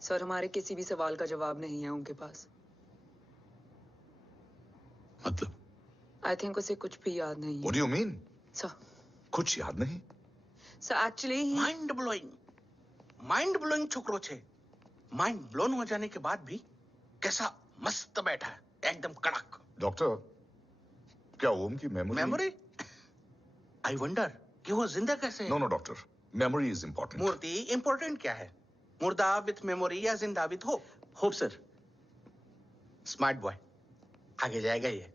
Sir, हमारे किसी भी सवाल का जवाब नहीं है उनके पास। मतलब? आई थिंक उसे कुछ भी याद नहीं है। What do you mean? Sir, कुछ याद नहीं? सर एक्चुअली माइंड ब्लोइंग छोकरो छे। माइंड ब्लोन हो जाने के बाद भी कैसा मस्त बैठा है, एकदम कड़क। डॉक्टर, क्या ओम की मेमोरी? आई वंडर कि वो जिंदा कैसे है? No doctor, memory is important. मूर्ति इंपॉर्टेंट क्या है? मुर्दा विथ मेमोरी या जिंदा with hope? Hope sir. Smart boy, आगे जाएगा ये।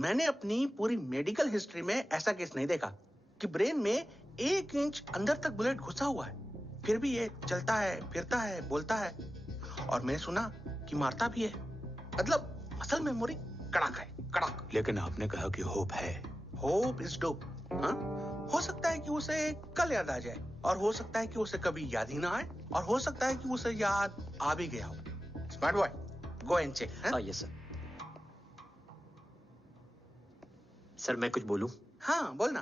मैंने अपनी पूरी मेडिकल हिस्ट्री में ऐसा केस नहीं देखा कि ब्रेन में 1 इंच अंदर तक बुलेट घुसा हुआ है, फिर भी ये चलता है, फिरता है, बोलता है, और मैंने सुना कि मारता भी है। मतलब असल मेमोरी कड़क है, कड़क। लेकिन आपने कहा कि होप है। Hope is dope. हाँ, हो सकता है कि उसे कल याद आ जाए, और हो सकता है कि उसे कभी याद ही ना आए, और हो सकता है कि उसे याद आ भी गया हो। Smart boy, go and check. Yes sir. Sir मैं कुछ बोलूं? हाँ बोल ना।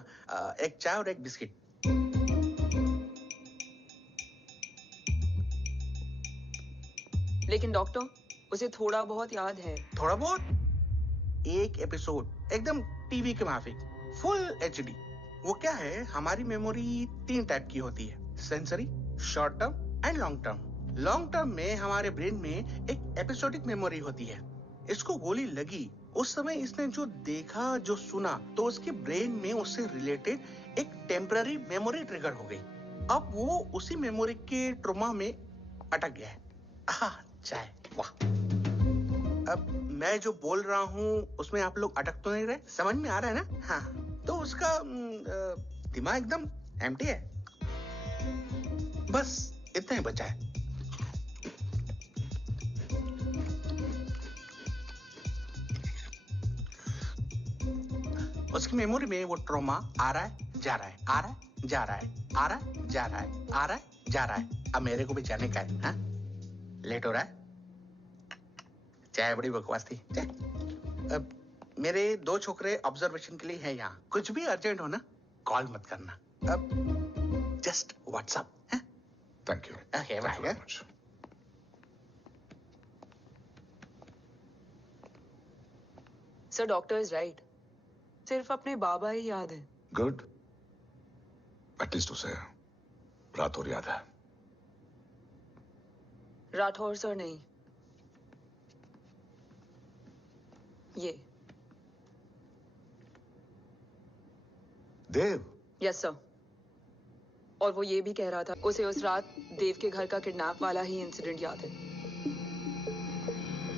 एक चाय और एक बिस्किट। लेकिन डॉक्टर, उसे थोड़ा बहुत याद है। थोड़ा बहुत? एक एपिसोड एकदम टीवी के माफिक, फुल एचडी। वो क्या है, हमारी मेमोरी 3 टाइप की होती है, sensory, short term and long term. Long term में हमारे ब्रेन में एक एपिसोडिक मेमोरी होती है। इसको गोली लगी, उस समय इसने जो देखा, जो सुना, तो उसके ब्रेन में उससे रिलेटेड एक टेम्पररी मेमोरी ट्रिगर हो गई। अब वो उसी मेमोरी के ट्रॉमा में अटक गया है। चाय, वाह। अब मैं जो बोल रहा हूँ उसमें आप लोग अटक तो नहीं रहे? समझ में आ रहा है ना? हाँ, तो उसका दिमाग एकदम एम्प्टी है। बस इतना ही बचा है। उसकी मेमोरी में वो ट्रॉमा आ रहा है, जा रहा है, आ रहा है, जा रहा है, आ रहा है, जा रहा है, आ रहा है, जा रहा है। अब मेरे को भी जाने का है। हाँ? लेट हो रहा है? चाय बड़ी बकवास थी। अब मेरे 2 छोकरे ऑब्जर्वेशन के लिए हैं यहाँ। कुछ भी अर्जेंट हो ना, कॉल मत करना। अब just WhatsApp. Thank you. Okay, bye. Sir, doctor is right. सिर्फ अपने बाबा ही याद है। गुड, एटलीस्ट उसे राठौर याद है। राठौर सर नहीं, ये देव। Yes sir. और वो ये भी कह रहा था उसे उस रात देव के घर का किडनैप वाला ही इंसिडेंट याद है।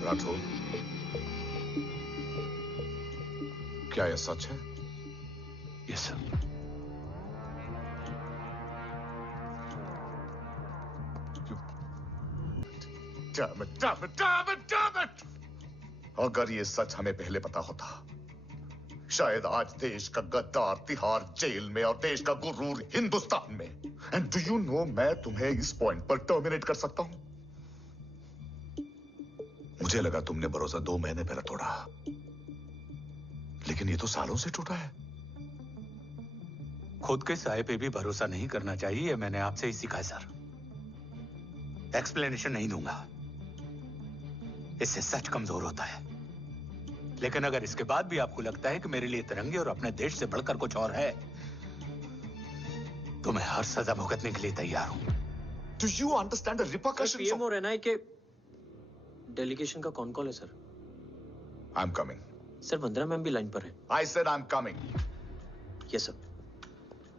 राठौर, क्या यह सच है? Yes sir. Damn it! अगर ये सच हमें पहले पता होता, शायद आज देश का गद्दार तिहाड़ जेल में और देश का गुरूर हिंदुस्तान में। एंड डू यू नो, मैं तुम्हें इस पॉइंट पर टर्मिनेट कर सकता हूं। मुझे लगा तुमने भरोसा 2 महीने पहले तोड़ा, लेकिन ये तो सालों से टूटा है। खुद के साए पे भी भरोसा नहीं करना चाहिए, मैंने आपसे ही सीखा है सर। एक्सप्लेनेशन नहीं दूंगा, इससे सच कमजोर होता है। लेकिन अगर इसके बाद भी आपको लगता है कि मेरे लिए तिरंगे और अपने देश से बढ़कर कुछ और है, तो मैं हर सजा भुगतने के लिए तैयार हूं। Do you understand the repercussions? PM और एनआई के डेलीगेशन का कौन कॉल है sir? I'm coming. Sir Vandana ma'am भी लाइन पर है। I said I'm coming. Yes sir.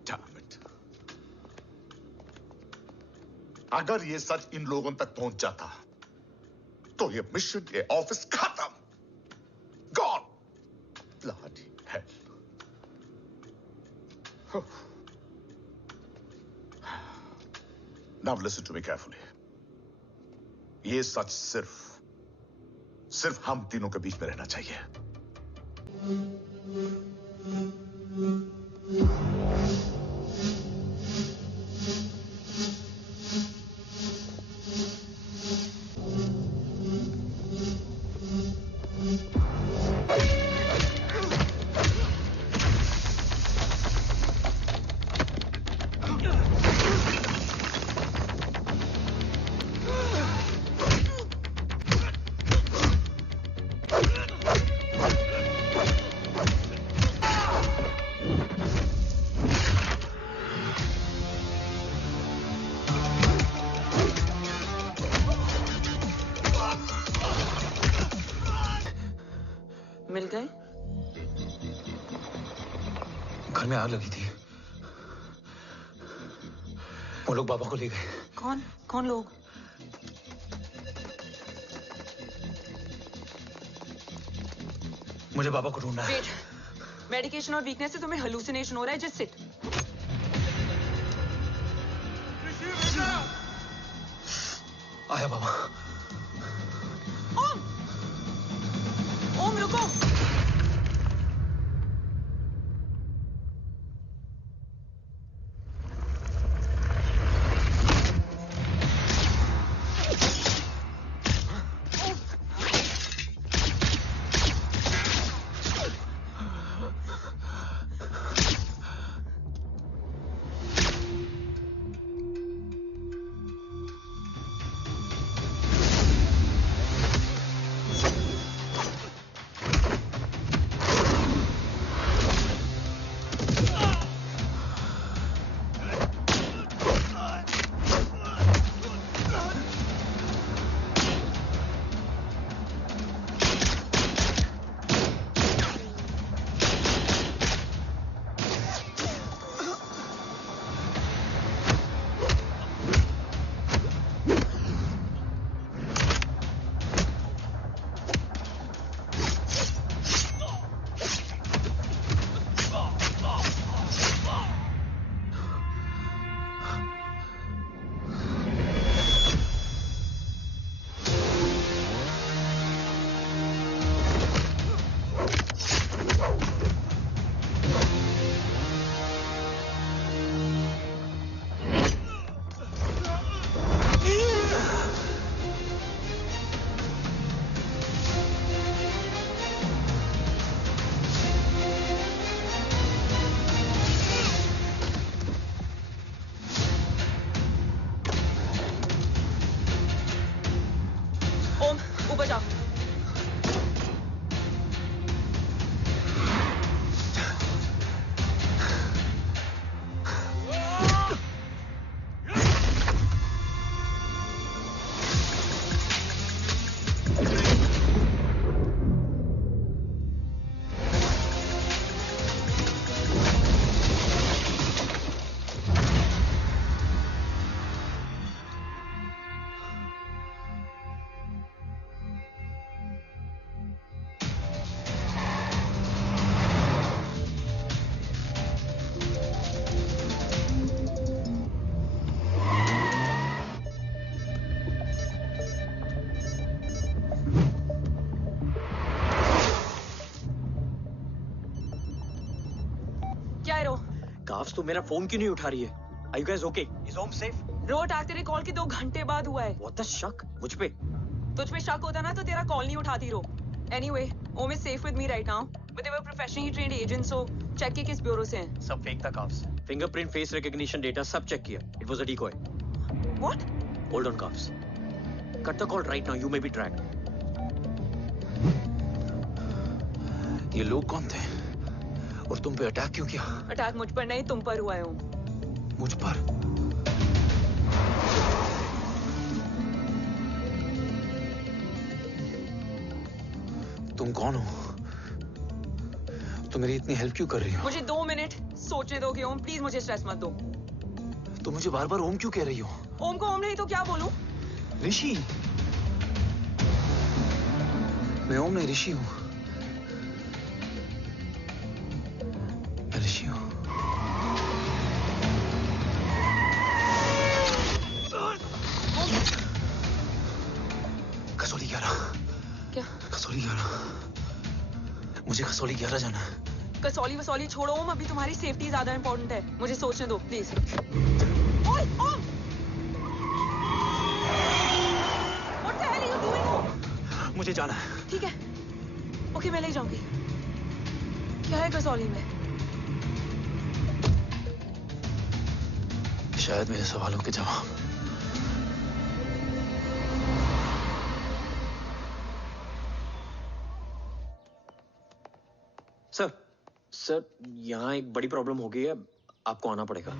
Damn it. अगर ये सच इन लोगों तक पहुंच जाता, तो ये मिशन, ये ऑफिस खत्म। Gone. Bloody hell. Now listen to me carefully. ये सच सिर्फ हम तीनों के बीच में रहना चाहिए। मिल गए? घर में आग लगी थी, वो लोग बाबा को ले गए। कौन कौन लोग? मुझे बाबा को ढूंढना है। वेट, मेडिकेशन और वीकनेस से तुम्हें हेलुसिनेशन हो रहा है। Just sit. आया बाबा। ओम, ओम रुको। काफ्स तो मेरा फोन क्यों नहीं उठा रही है? Are you guys okay? Is Om safe? रो अटैक तेरे कॉल के 2 घंटे बाद हुआ है। What the शक? मुझ पे? तुझ पे शक होता ना तो तेरा कॉल नहीं उठाती रो। Anyway, Om is safe with me right now, but they were professionally trained agents, so check के किस ब्यूरो से हैं। सब फेक था carbs. Fingerprint, face recognition data सब चेक किया। It was a decoy. What? Hold on carbs. Cut the call right now. You may be tracked. ये लोग कौन थे? और तुम पे अटैक क्यों किया? अटैक मुझ पर नहीं, तुम पर हुआ है ओम। मुझ पर? तुम कौन हो? तुम मेरी इतनी हेल्प क्यों कर रही हो? मुझे 2 मिनट सोचने दोगे ओम? प्लीज मुझे स्ट्रेस मत दो। तुम मुझे बार बार ओम क्यों कह रही हो? ओम को ओम नहीं तो क्या बोलूं? ऋषि। मैं ओम नहीं, ऋषि हूं। मैं ऋषि हूं। कसौली 11। क्या? कसौली 11। मुझे कसौली 11 जाना है। कसौली वसौली छोड़ो ओम, अभी तुम्हारी सेफ्टी ज्यादा इंपॉर्टेंट है। मुझे सोचने दो प्लीज। ओए ओम! What the hell are you doing ओम? मुझे जाना है। ठीक है, ओके मैं ले जाऊंगी। क्या है कसौली में? शायद मेरे सवालों के जवाब। सर, यहाँ एक बड़ी प्रॉब्लम हो गई है। आपको आना पड़ेगा।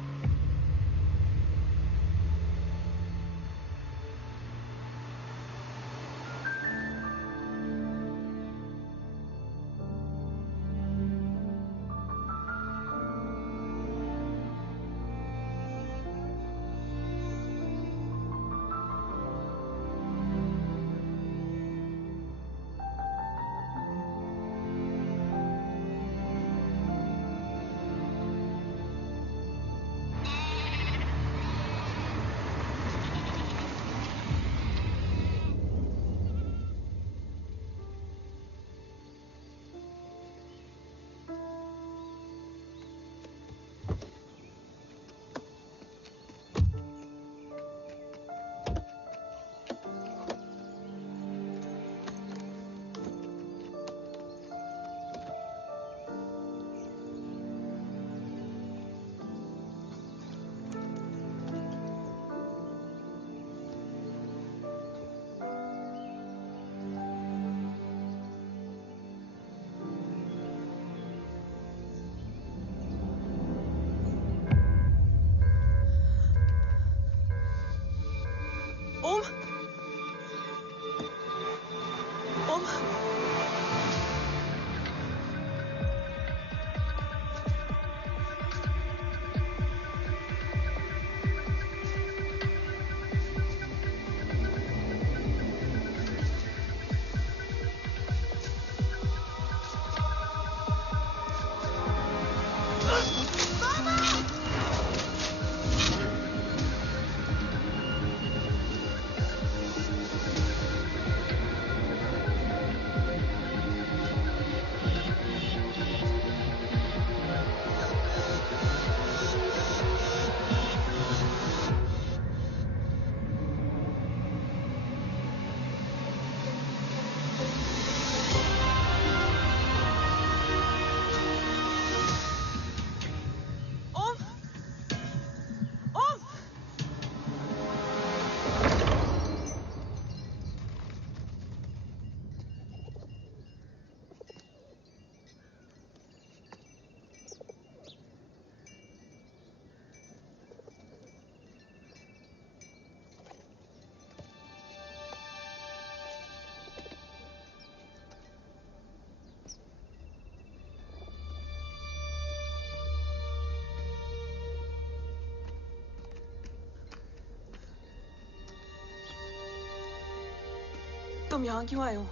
तुम यहाँ क्यों आए हो?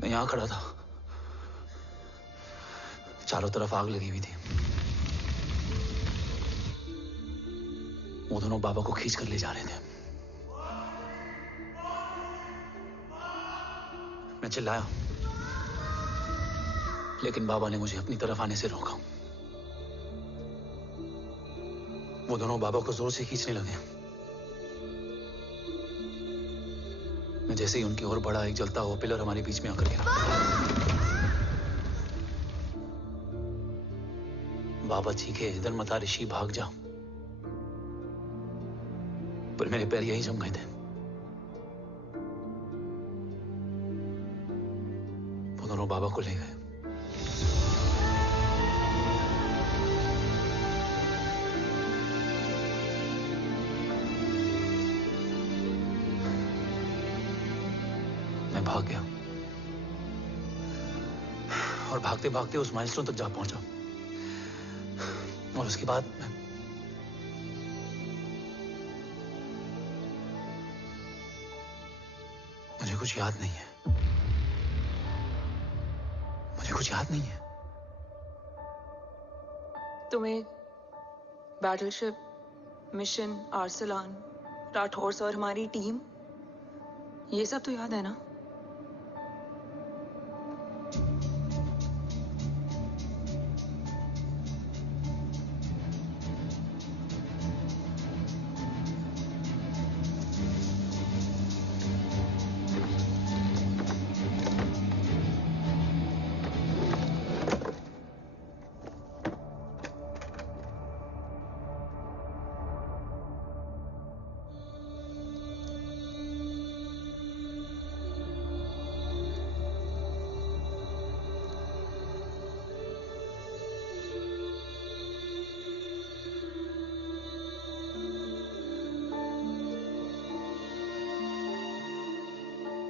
मैं यहाँ खड़ा था, चारों तरफ आग लगी हुई थी। वो दोनों बाबा को खींच कर ले जा रहे थे। मैं चिल्लाया, लेकिन बाबा ने मुझे अपनी तरफ आने से रोका। वो दोनों बाबा को जोर से खींचने लगे। मैं जैसे ही उनकी ओर बढ़ा, एक जलता हुआ पिलर हमारे बीच में आकर गिरा। बाबा चीखे, इधर मत आ ऋषि, भाग जा। पर मेरे पैर यहीं जम गए थे। वो दोनों बाबा को ले गए। मैं भाग गया और भागते भागते उस माइलस्टोन तक जा पहुंचा। और उसके बाद मुझे कुछ याद नहीं है। मुझे कुछ याद नहीं है। तुम्हें बैटलशिप, मिशन, आर्सलान, राठौर और हमारी टीम, ये सब तो याद है ना?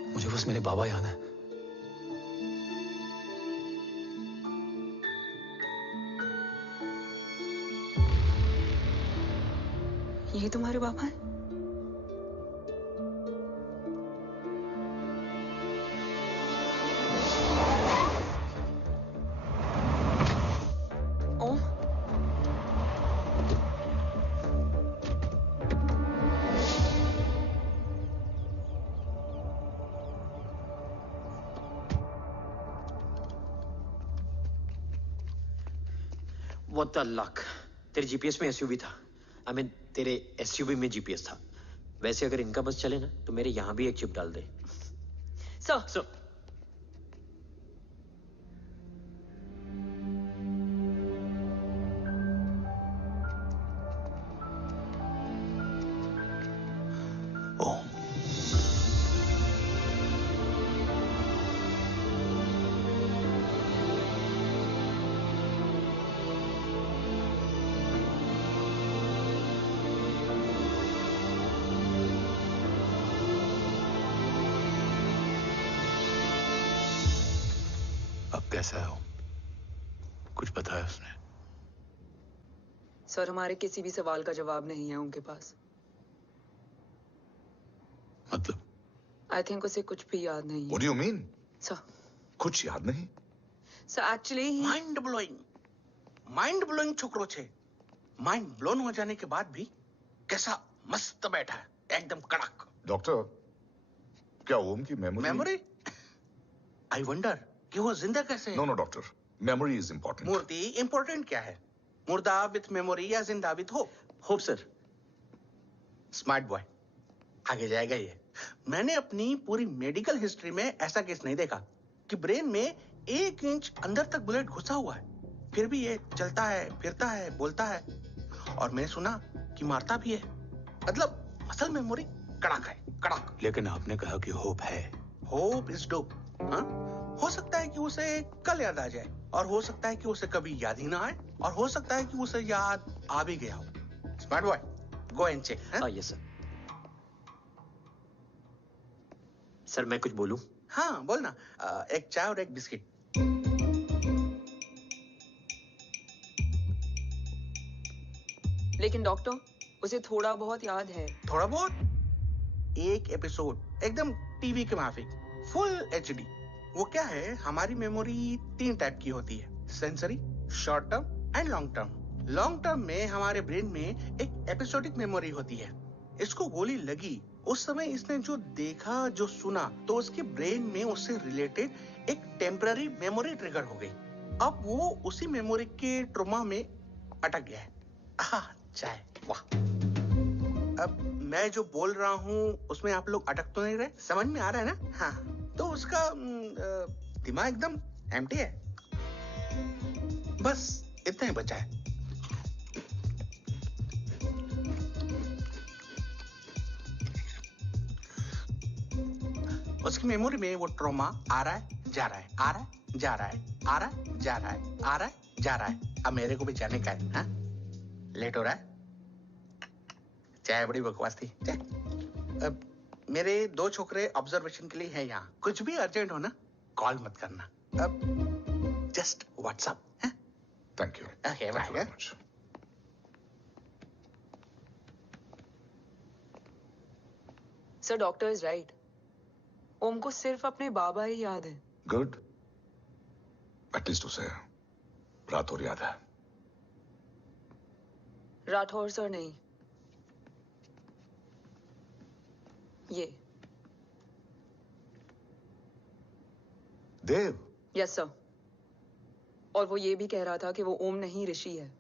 मुझे बस मेरे बाबा याद है। ये तुम्हारे बाबा हैं? ओम, What the luck? तेरे जीपीएस में एसयूवी था। I mean, तेरे एसयूवी में जीपीएस था। वैसे अगर इनका बस चले ना, तो मेरे यहां भी एक चिप डाल दे। सर। कैसा है वो? कुछ पता है उसने? सर, हमारे किसी भी सवाल का जवाब नहीं है उनके पास। मतलब? आई थिंक उसे कुछ भी याद नहीं है। What do you mean? Sir, कुछ याद नहीं? सर एक्चुअली माइंड ब्लोइंग छोकरो छे। माइंड ब्लोन हो जाने के बाद भी कैसा मस्त बैठा है, एकदम कड़क। डॉक्टर, क्या ओम की मेमोरी? आई वंडर कि वो जिंदा कैसे है? No doctor, memory is important. मूर्ति, इंपॉर्टेंट क्या है? मुर्दा विथ मेमोरी या जिंदा with hope? Hope sir. Smart boy, आगे जाएगा ये। मैंने अपनी पूरी मेडिकल हिस्ट्री में ऐसा केस नहीं देखा कि ब्रेन में 1 इंच अंदर तक बुलेट घुसा हुआ है, फिर भी ये चलता है, फिरता है, बोलता है, और मैंने सुना कि मारता भी है। मतलब असल मेमोरी कड़क है, कड़क। लेकिन आपने कहा कि होप है। Hope is dope. हाँ, हो सकता है कि उसे कल याद आ जाए, और हो सकता है कि उसे कभी याद ही ना आए, और हो सकता है कि उसे याद आ भी गया हो। Smart boy, go and check. Yes sir. Sir, मैं कुछ बोलूं? हाँ, बोलना। एक चाय और एक बिस्किट। लेकिन डॉक्टर, उसे थोड़ा बहुत याद है। थोड़ा बहुत? एक एपिसोड एकदम टीवी के माफिक, फुल एचडी। वो क्या है, हमारी मेमोरी 3 टाइप की होती है, sensory, short term and long term. Long term में हमारे ब्रेन में एक एपिसोडिक मेमोरी होती है। इसको गोली लगी, उस समय इसने जो देखा, जो सुना, तो उसके ब्रेन में उससे रिलेटेड एक टेम्पररी मेमोरी ट्रिगर हो गई। अब वो उसी मेमोरी के ट्रॉमा में अटक गया है। चाय, वाह। अब मैं जो बोल रहा हूँ उसमें आप लोग अटक तो नहीं रहे? समझ में आ रहा है ना? हाँ, तो उसका दिमाग एकदम एम्प्टी है। बस इतना ही बचा है। उसकी मेमोरी में वो ट्रॉमा आ रहा है, जा रहा है, आ रहा है, जा रहा है, आ रहा है, जा रहा है, आ रहा है, जा रहा है। अब मेरे को भी जाने का है। हाँ? लेट हो रहा है? चाय बड़ी बकवास थी। अब मेरे 2 छोकरे ऑब्जर्वेशन के लिए हैं यहाँ। कुछ भी अर्जेंट हो ना, कॉल मत करना। अब just WhatsApp. Thank you. Okay, bye. Sir, doctor is right. Om को सिर्फ अपने बाबा ही याद है। गुड, एटलीस्ट उसे राठौर याद है। राठौर सर नहीं, ये देव। Yes sir. और वो ये भी कह रहा था कि वो ओम नहीं, ऋषि है।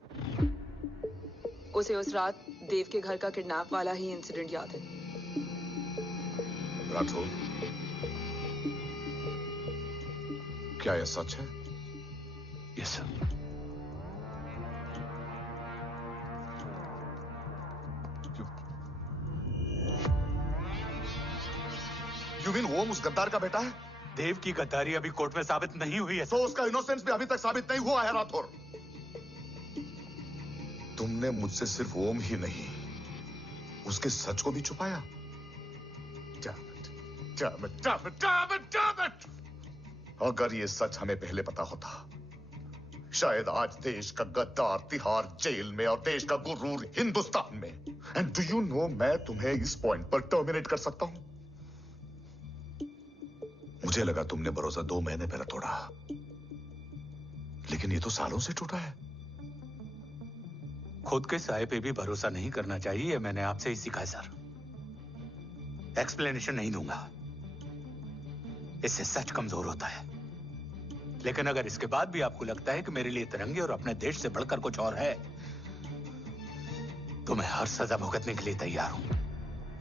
उसे उस रात देव के घर का किडनैप वाला ही इंसिडेंट याद है। राठौर, क्या यह सच है? Yes sir. यू मीन ओम उस गद्दार का बेटा है? देव की गद्दारी अभी कोर्ट में साबित नहीं हुई है तो उसका इनोसेंस भी अभी तक साबित नहीं हुआ है राठौर। तुमने मुझसे सिर्फ ओम ही नहीं, उसके सच को भी छुपाया। Damn it! अगर ये सच हमें पहले पता होता, शायद आज देश का गद्दार तिहाड़ जेल में और देश का गुरूर हिंदुस्तान में। एंड डू यू नो, मैं तुम्हें इस पॉइंट पर टर्मिनेट कर सकता हूं। मुझे लगा तुमने भरोसा 2 महीने पहले तोड़ा, लेकिन ये तो सालों से टूटा है। खुद के साये पे भी भरोसा नहीं करना चाहिए, मैंने आपसे ही सीखा है सर। एक्सप्लेनेशन नहीं दूंगा, इससे सच कमजोर होता है। लेकिन अगर इसके बाद भी आपको लगता है कि मेरे लिए तिरंगे और अपने देश से बढ़कर कुछ और है, तो मैं हर सजा भुगतने के लिए तैयार हूं।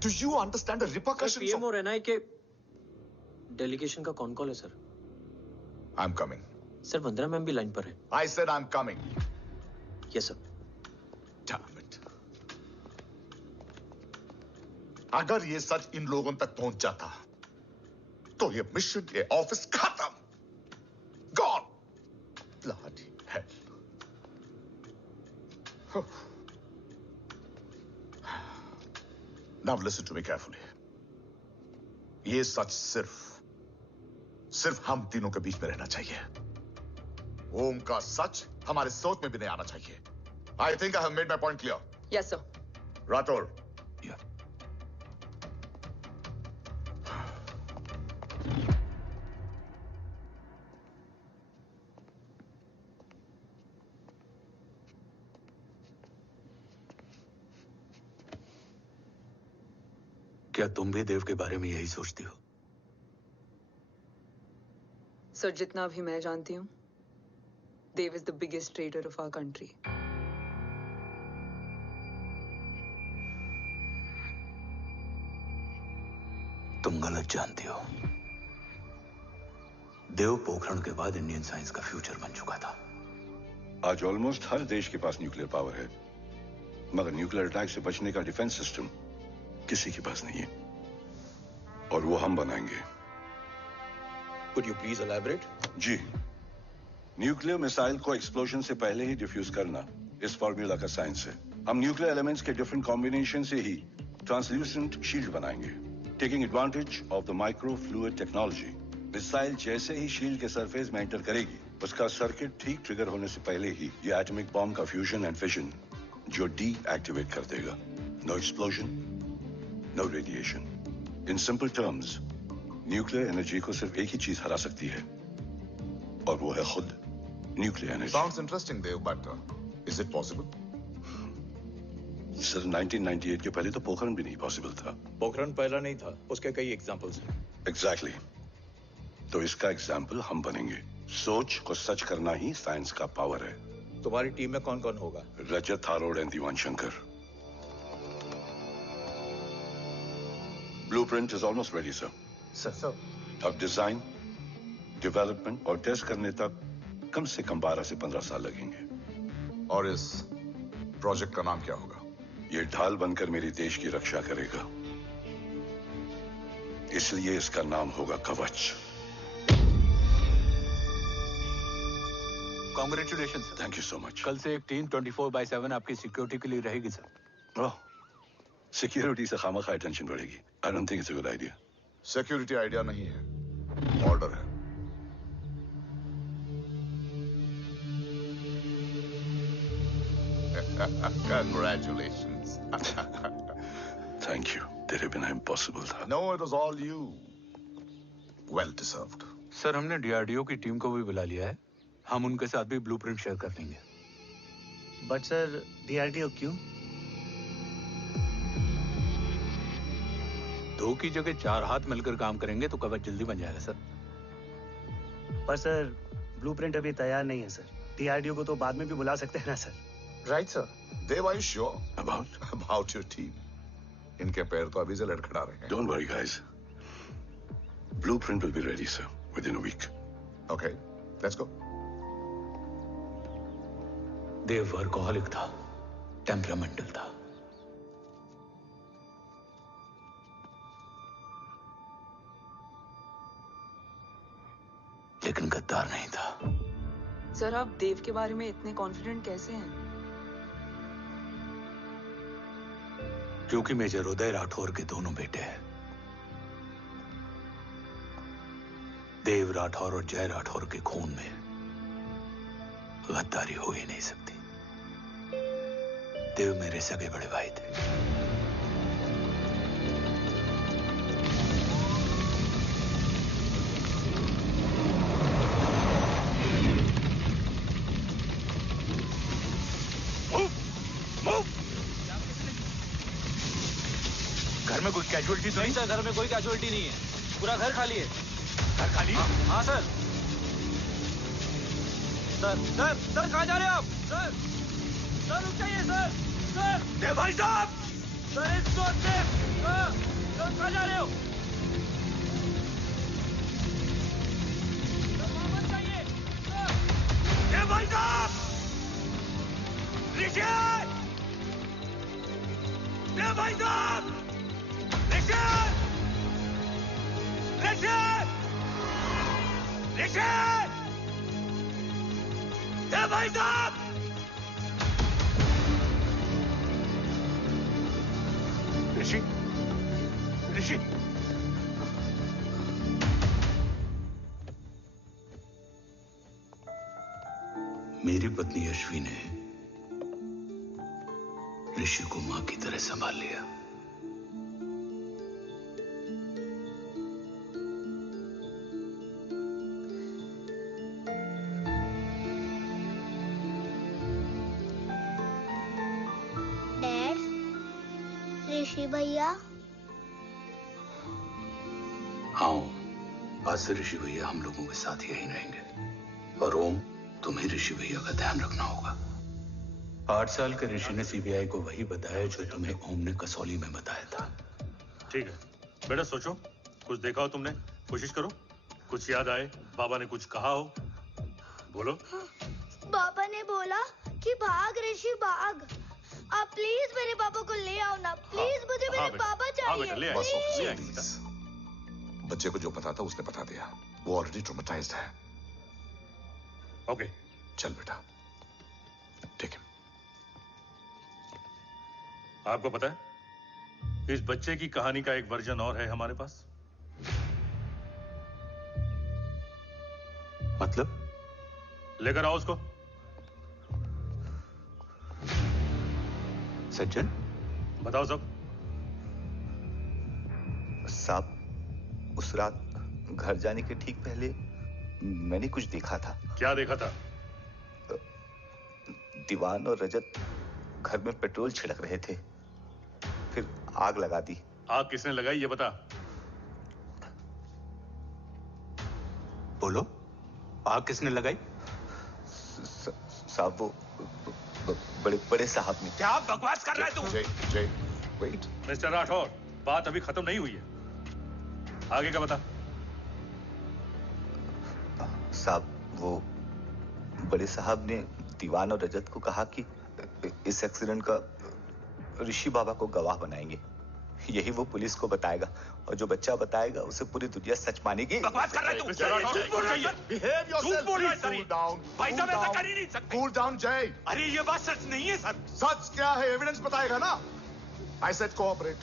Do you understand the repercussions PM of... और एनआई के डेलीगेशन का कौन कॉल है sir? I'm coming. Sir, Vandana ma'am भी लाइन पर है। I said I'm coming. Yes sir. Damn it. अगर ये सच इन लोगों तक पहुंच जाता, तो ये मिशन, ये ऑफिस खत्म। Gone. Bloody hell. Now listen to me carefully. ये सच सिर्फ हम तीनों के बीच में रहना चाहिए। ओम का सच हमारे सोच में भी नहीं आना चाहिए। I think I have made my point clear. Yes sir. Rathore, Yeah. क्या तुम भी देव के बारे में यही सोचती हो? सर, जितना भी मैं जानती हूँ, Dev is the biggest trader of our country. तुम गलत जानती हो। देव पोखरण के बाद इंडियन साइंस का फ्यूचर बन चुका था। आज ऑलमोस्ट हर देश के पास न्यूक्लियर पावर है, मगर न्यूक्लियर अटैक से बचने का डिफेंस सिस्टम किसी के पास नहीं है, और वो हम बनाएंगे। Could you please elaborate? जी, न्यूक्लियर मिसाइल को एक्सप्लोजन से पहले ही डिफ्यूज करना इस फॉर्मूला का साइंस है। हम न्यूक्लियर एलिमेंट्स के डिफरेंट कॉम्बिनेशन से ही ट्रांसल्यूसेंट शील्ड बनाएंगे, taking advantage of the micro fluid technology. Missile जैसे ही शील्ड के सरफेस में एंटर करेगी, उसका सर्किट ठीक ट्रिगर होने से पहले ही ये एटॉमिक बॉम्ब का फ्यूजन एंड फिशन जो डीएक्टिवेट कर देगा। No explosion, no radiation, in simple terms, nuclear energy को सिर्फ एक ही चीज हरा सकती है, और वो है खुद nuclear energy. Sounds interesting, Dev, but is it possible? Sir 1998 के पहले तो पोखरण भी नहीं पॉसिबल था। पोखरण पहला नहीं था, उसके कई एग्जांपल्स हैं। एग्जैक्टली। तो इसका एग्जाम्पल हम बनेंगे। सोच को सच करना ही साइंस का पावर है। तुम्हारी टीम में कौन कौन होगा? Rajat Tharod and Diwan Shankar. Blueprint is almost ready sir. Sir अब डिजाइन, डेवलपमेंट और टेस्ट करने तक कम से कम 12 से 15 साल लगेंगे। और इस प्रोजेक्ट का नाम क्या होगा? ये ढाल बनकर मेरे देश की रक्षा करेगा, इसलिए इसका नाम होगा कवच। Congratulation sir. Thank you so much. कल से एक टीम 24/7 आपकी सिक्योरिटी के लिए रहेगी सर। ओह, सिक्योरिटी से खामखा टेंशन बढ़ेगी। I don't think it's a good idea. Security idea नहीं है, ऑर्डर है। Congratulations. Thank you. तेरे बिना इम्पॉसिबल था। No, it was all you. Well deserved. Sir हमने डीआरडीओ की टीम को भी बुला लिया है, हम उनके साथ भी ब्लूप्रिंट शेयर कर लेंगे। बट सर डीआरडीओ क्यों? 2 की जगह 4 हाथ मिलकर काम करेंगे तो कवच जल्दी बन जाएगा सर। पर सर ब्लूप्रिंट अभी तैयार नहीं है सर। डीआरडीओ को तो बाद में भी बुला सकते हैं ना sir? Right, sir. Dev, are you sure about your team? इनके पैर तो अभी से लड़खड़ा रहे हैं। Don't worry, guys. Blueprint will be ready, sir, within a week. Okay, let's go. Dev workaholic था, टेम्परामेंटल था। लेकिन गद्दार नहीं था। सर, आप देव के बारे में इतने कॉन्फिडेंट कैसे हैं? क्योंकि मेजर उदय राठौर के दोनों बेटे हैं। देव राठौर और जय राठौर के खून में गद्दारी हो ही नहीं सकती। देव मेरे सगे बड़े भाई थे। घर में कोई कैजुअलिटी तो नहीं? सर, घर में कोई कैजुअलिटी नहीं है, पूरा घर खाली है। घर खाली? हाँ सर। सर कहाँ जा रहे हो आप? सर रुक जाइए सर। देव भाई साहब! Sir it's not safe. Sir कहाँ जा रहे हो? सर वापस जाइए। देव भाई साहब! ऋषि! देव भाई साहब! ऋषि! देव भाई साहब! ऋषि! मेरी पत्नी अश्वी ने ऋषि को मां की तरह संभाल लिया। डैड, ऋषि भैया। हाँ, आज से ऋषि भैया हम लोगों के साथ यहीं रहेंगे। और ओम, तुम्हें ऋषि भैया का ध्यान रखना होगा। 8 साल के ऋषि ने सीबीआई को वही बताया जो तुम्हें ओम ने कसौली में बताया था। ठीक है बेटा, सोचो, कुछ देखा हो तुमने, कोशिश करो, कुछ याद आए, बाबा ने कुछ कहा हो, बोलो। पापा ने बोला कि भाग ऋषि भाग। आप प्लीज मेरे पापा को ले आओ ना, प्लीज। मुझे मेरे पापा चाहिए। ले बस आए। प्लीज। बच्चे को जो पता था उसने बता दिया। वो ऑलरेडी ट्रॉमेटाइज्ड है। ओके, चल बेटा, ठीक है। आपको पता है इस बच्चे की कहानी का एक वर्जन और है हमारे पास। मतलब? लेकर आओ उसको। सज्जन, बताओ सब। साहब, उस रात घर जाने के ठीक पहले मैंने कुछ देखा था। क्या देखा था? दीवान और रजत घर में पेट्रोल छिड़क रहे थे, फिर आग लगा दी। आग किसने लगाई ये बता। बोलो, आग किसने लगाई? साहब वो बड़े बड़े साहब ने। क्या बकवास कर रहा है तू? जय वेट। मिस्टर राठौर, बात अभी खत्म नहीं हुई है, आगे का बता। साहब वो बड़े साहब ने दीवान और रजत को कहा कि इस एक्सीडेंट का ऋषि बाबा को गवाह बनाएंगे, यही वो पुलिस को बताएगा, और जो बच्चा बताएगा उसे पूरी दुनिया सच मानेगी। बकवास कर रहा है तू? झूठ बोल रहा है। Behave yourself, झूठ बोल रहा है please. सर। Cool down. भाई साहब ऐसा कर ही नहीं सकते। Cool down, जय। अरे ये बात सच नहीं है सर। सच क्या है? एविडेंस बताएगा ना। I said cooperate.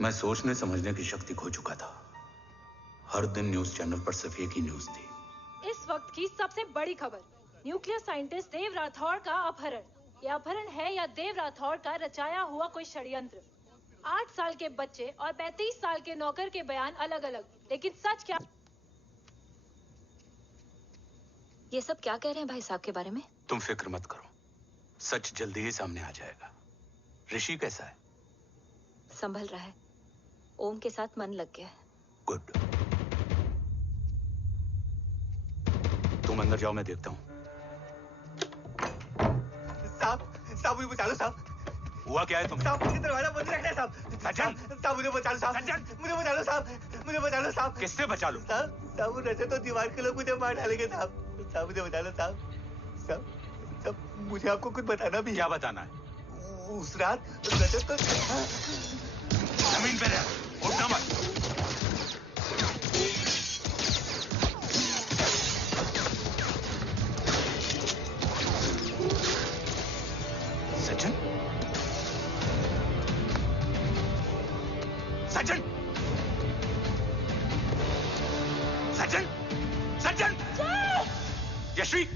मैं सोचने समझने की शक्ति खो चुका था। हर दिन न्यूज चैनल पर सिर्फ एक ही न्यूज थी। इस वक्त की सबसे बड़ी खबर, न्यूक्लियर साइंटिस्ट देव राठौड़ का अपहरण। यह अपहरण है या देव राठौड़ का रचाया हुआ कोई षड्यंत्र। 8 साल के बच्चे और 35 साल के नौकर के बयान अलग अलग, लेकिन सच क्या? ये सब क्या कह रहे हैं भाई साहब के बारे में? तुम फिक्र मत करो, सच जल्दी ही सामने आ जाएगा। ऋषि कैसा है? संभल रहा है, ओम के साथ मन लग गया है। गुड। तुम अंदर जाओ, मैं देखता हूँ। साहब मुझे बचा लो साहब। हुआ क्या है तुम? साहब मुझे दरवाजा बंद रखना है साहब। सज्जन, साहब मुझे बचा लो साहब। सज्जन, मुझे बचा लो साहब। मुझे बचा लो साहब। किससे बचा लो? साहब रजत तो दीवार के लोग मुझे मार डालेंगे साहब। साहब मुझे बचा लो साहब। साहब मुझे आपको कुछ बताना भी। क्या बताना है? उस रात रजत तो जमीन पे रह, उठना मत। सज्जन, सज्जन, सज्जन, सज्जन, यश्वी,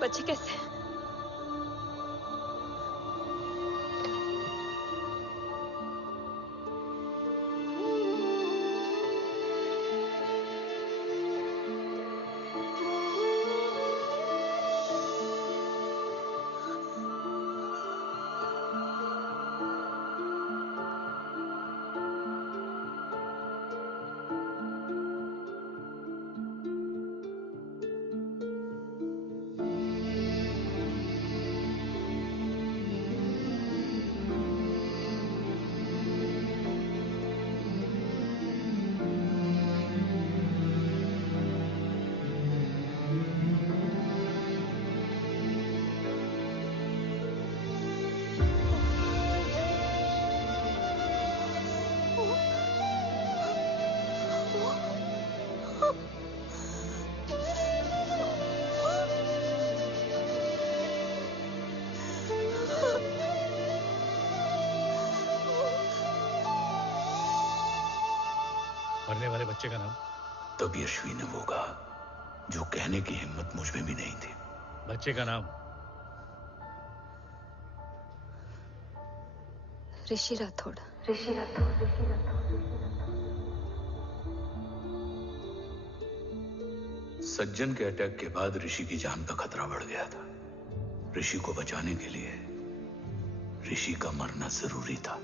बच्चे कैसे हैं? मरने वाले बच्चे का नाम? तब यश्वी ने वो कहा जो कहने की हिम्मत मुझ में भी नहीं थी। बच्चे का नाम? ऋषि राठौड़। सज्जन के अटैक के बाद ऋषि की जान का खतरा बढ़ गया था। ऋषि को बचाने के लिए ऋषि का मरना जरूरी था।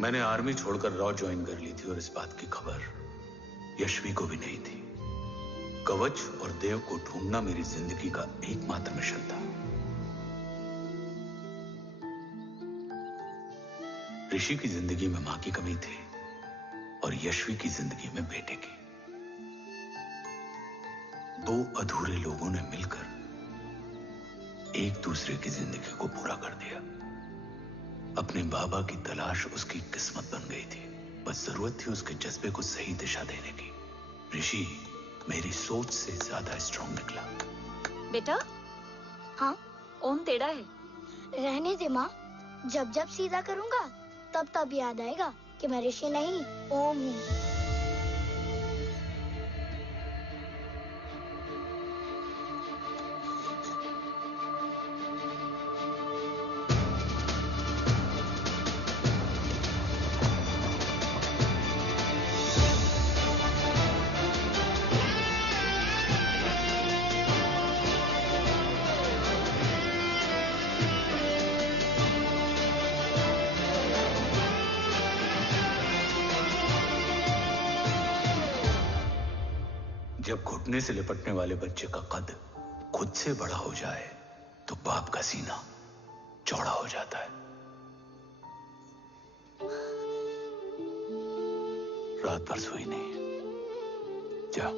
मैंने आर्मी छोड़कर रॉ ज्वाइन कर ली थी और इस बात की खबर यशवी को भी नहीं थी। कवच और देव को ढूंढना मेरी जिंदगी का एकमात्र मिशन था। ऋषि की जिंदगी में मां की कमी थी और यशवी की जिंदगी में बेटे की। दो अधूरे लोगों ने मिलकर एक दूसरे की जिंदगी को पूरा कर दिया। अपने बाबा की तलाश उसकी किस्मत बन गई थी। बस जरूरत थी उसके जज्बे को सही दिशा देने की। ऋषि मेरी सोच से ज्यादा स्ट्रांग निकला। बेटा, हाँ ओम टेढ़ा है। रहने दे माँ, जब जब सीधा करूंगा तब तब याद आएगा कि मैं ऋषि नहीं ओम हूँ। जब घुटने से लिपटने वाले बच्चे का कद खुद से बड़ा हो जाए तो बाप का सीना चौड़ा हो जाता है। रात भर सोई नहीं। जा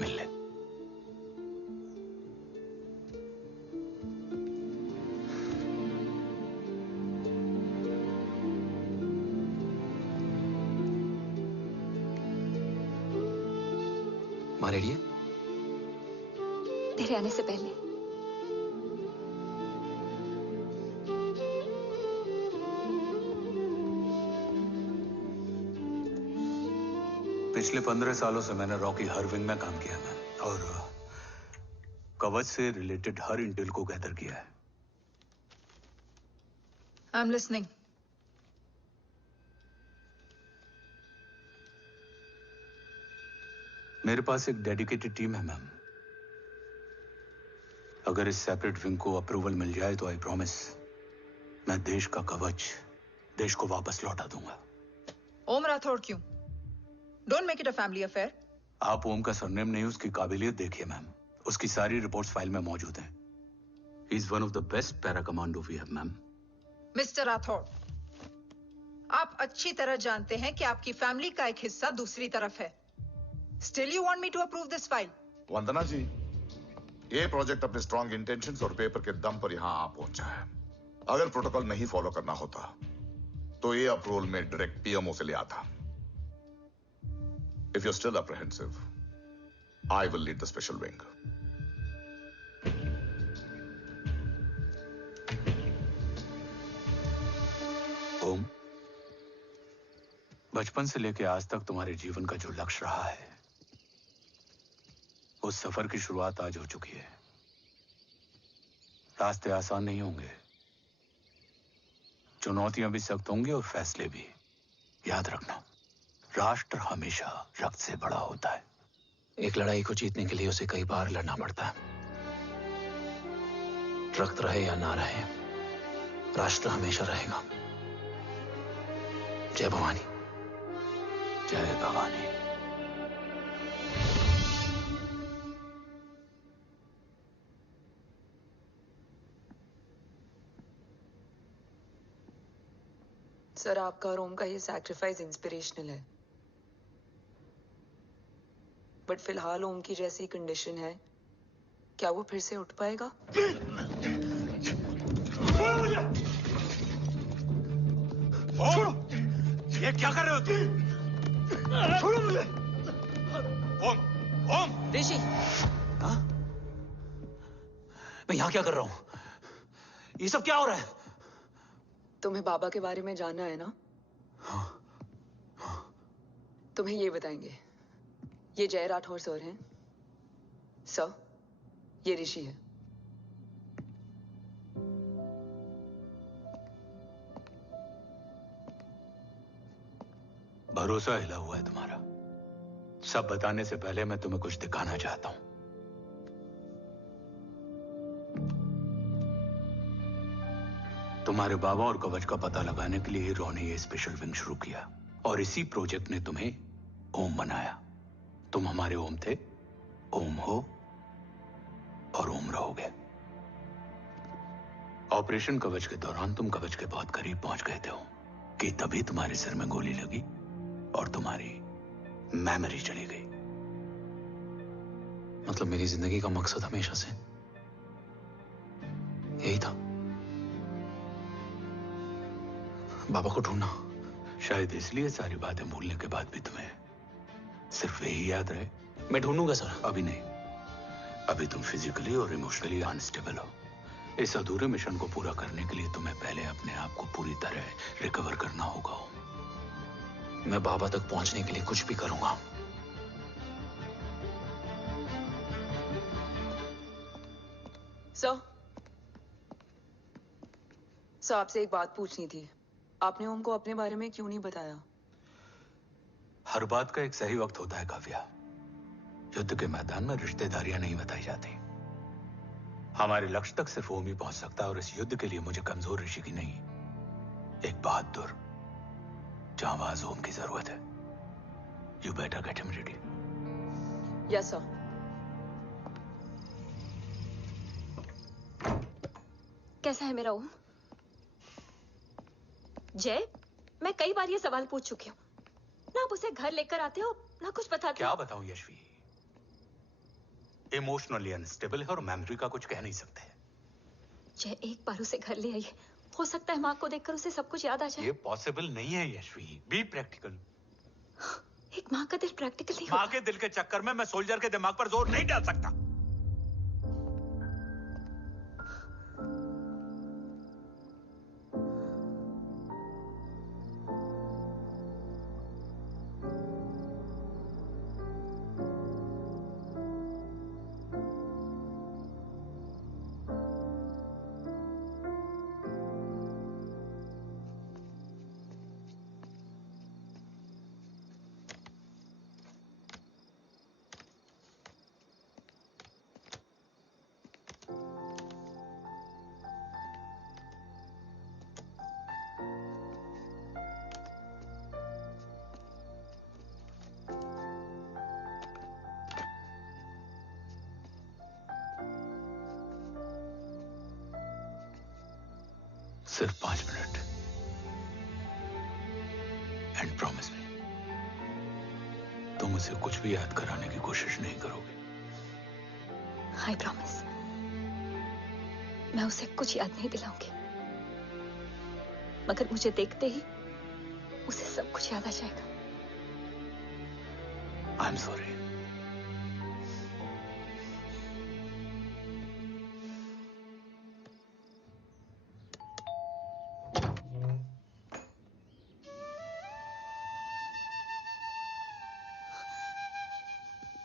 मिल ले। माँ रेडी है? तेरे आने से पहले। पिछले 15 सालों से मैंने रॉकी हर विंग में काम किया है और कवच से रिलेटेड हर इंटेल को गैदर किया है। I am listening. मेरे पास एक डेडिकेटेड टीम है मैम। अगर इस सेपरेट विंग को अप्रूवल मिल जाए तो आई प्रॉमिस मैं देश का कवच देश को वापस लौटा दूंगा। ओम राठौड़ क्यों? Don't make it a family affair. आप ओम का सरनेम नहीं, उसकी काबिलियत देखिए मैम। उसकी सारी रिपोर्ट्स फाइल में मौजूद हैं। He is one of the best para commando we have ma'am. Mister Rathore, आप अच्छी तरह जानते हैं कि आपकी फैमिली का एक हिस्सा दूसरी तरफ है। Still you want me to approve this file? वंदना जी, ये प्रोजेक्ट अपने स्ट्रॉन्ग इंटेंशंस और पेपर के दम पर यहाँ आ पहुंचा है। अगर प्रोटोकॉल नहीं फॉलो करना होता तो ये अप्रूवल में डायरेक्ट पीएमओ से ले आता। If you're still apprehensive, I will lead the special wing. ओम, बचपन से लेकर आज तक तुम्हारे जीवन का जो लक्ष्य रहा है उस सफर की शुरुआत आज हो चुकी है। रास्ते आसान नहीं होंगे, चुनौतियां भी सख्त होंगी और फैसले भी। याद रखना, राष्ट्र हमेशा रक्त से बड़ा होता है। एक लड़ाई को जीतने के लिए उसे कई बार लड़ना पड़ता है। रक्त रहे या ना रहे, राष्ट्र हमेशा रहेगा। जय भवानी। जय भवानी। सर, आपका और ओम का ये सैक्रिफाइस इंस्पिरेशनल है, बट फिलहाल ओम की जैसी कंडीशन है, क्या वो फिर से उठ पाएगा? छोड़ो! ये क्या कर रहे हो तुम? छोड़ो मुझे! ओम! ओम! ऋषि! हाँ? मैं यहाँ क्या कर रहा हूँ? ये सब क्या हो रहा है? तुम्हें बाबा के बारे में जानना है ना? तुम्हें ये बताएंगे। ये जय राठौर सर हैं। सर, ये ऋषि है। भरोसा हिला हुआ है तुम्हारा। सब बताने से पहले मैं तुम्हें कुछ दिखाना चाहता हूं। तुम्हारे बाबा और कवच का पता लगाने के लिए ही रॉ ने ये स्पेशल विंग शुरू किया और इसी प्रोजेक्ट ने तुम्हें ओम बनाया। तुम हमारे ओम थे, ओम हो और ओम रहोगे। ऑपरेशन कवच के दौरान तुम कवच के बहुत करीब पहुंच गए थे कि तभी तुम्हारे सिर में गोली लगी और तुम्हारी मेमोरी चली गई। मतलब मेरी जिंदगी का मकसद हमेशा से यही था, बाबा को ढूंढना। शायद इसलिए सारी बातें भूलने के बाद भी तुम्हें सिर्फ यही याद रहे। मैं ढूंढूंगा सर। अभी नहीं, अभी तुम फिजिकली और इमोशनली अनस्टेबल हो। इस अधूरे मिशन को पूरा करने के लिए तुम्हें पहले अपने आप को पूरी तरह रिकवर करना होगा। मैं बाबा तक पहुंचने के लिए कुछ भी करूंगा। सर आपसे एक बात पूछनी थी। आपने ओम को अपने बारे में क्यों नहीं बताया? हर बात का एक सही वक्त होता है काव्या। युद्ध के मैदान में रिश्तेदारियां नहीं बताई जाती। हमारे लक्ष्य तक सिर्फ ओम ही पहुंच सकता है और इस युद्ध के लिए मुझे कमजोर ऋषि की नहीं, एक बहादुर जांबाज ओम की जरूरत है। You better get him ready. Yes sir. कैसा है मेरा ओम? जय, मैं कई बार ये सवाल पूछ चुकी हूँ। ना आप उसे घर लेकर आते हो, ना कुछ बताते हो। क्या बताऊं यशवी, इमोशनली अनस्टेबल है और मेमोरी का कुछ कह नहीं सकते। जय, एक बार उसे घर ले आइए। हो सकता है माँ को देखकर उसे सब कुछ याद आ जाए। ये पॉसिबल नहीं है यशवी। Be practical. एक माँ का दिल प्रैक्टिकल नहीं माँ के दिल के चक्कर में मैं सोल्जर के दिमाग पर जोर नहीं डाल सकता। सिर्फ 5 मिनट। एंड प्रॉमिस मी, तुम उसे कुछ भी याद कराने की कोशिश नहीं करोगे। आई प्रॉमिस, मैं उसे कुछ याद नहीं दिलाऊंगी, मगर मुझे देखते ही उसे सब कुछ याद आ जाएगा। I am sorry.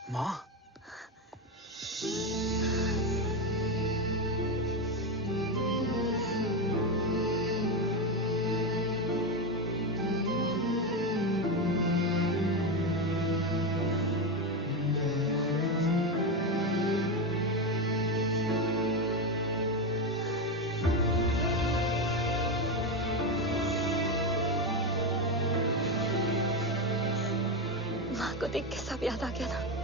माँ, माँ को देख के सब याद आ गया ना।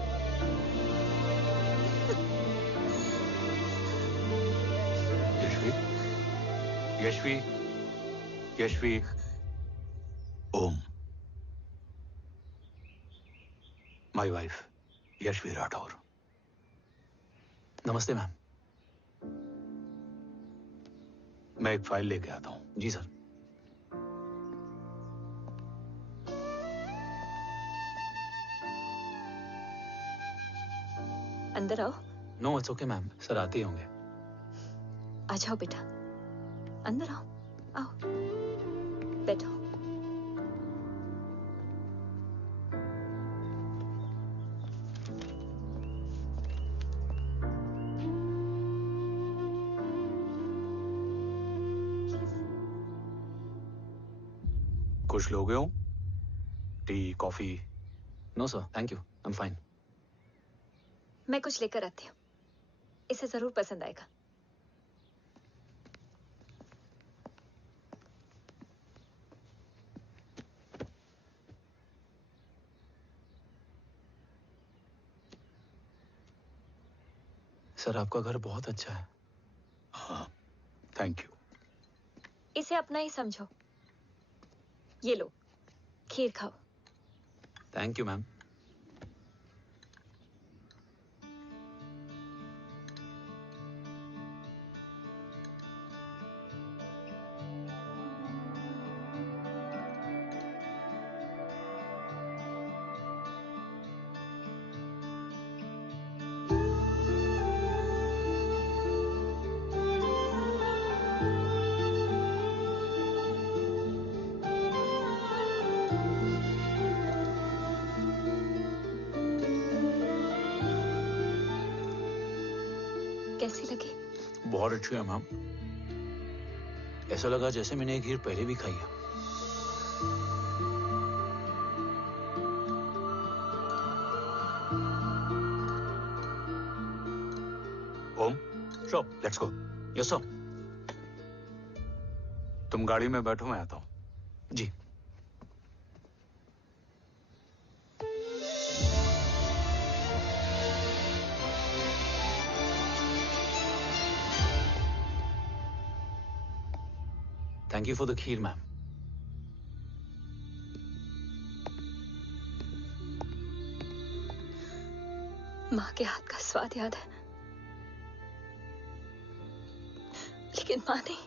Yashvi, Yashvi, Om, my wife Yashvi Rathore. नमस्ते मैम। मैं एक फाइल लेके आता हूं। जी सर। अंदर आओ। No it's okay ma'am, sir आते ही होंगे। आ जाओ बेटा, अंदर आओ। आओ, बैठो। कुछ लोगे हो? Tea, coffee? No sir, thank you. I'm fine. मैं कुछ लेकर आती हूँ, इसे जरूर पसंद आएगा। सर आपका घर बहुत अच्छा है। हाँ, थैंक यू। इसे अपना ही समझो। ये लो, खीर खाओ। Thank you ma'am. कैसी लगी? बहुत अच्छी है मैम। ऐसा लगा जैसे मैंने एक खीर पहले भी खाई है। Om, so, let's go. Yes sir. तुम गाड़ी में बैठो, मैं आता हूं। जी। Thank you for the kheer, ma'am. माँ के हाथ का स्वाद याद है, लेकिन माँ नहीं।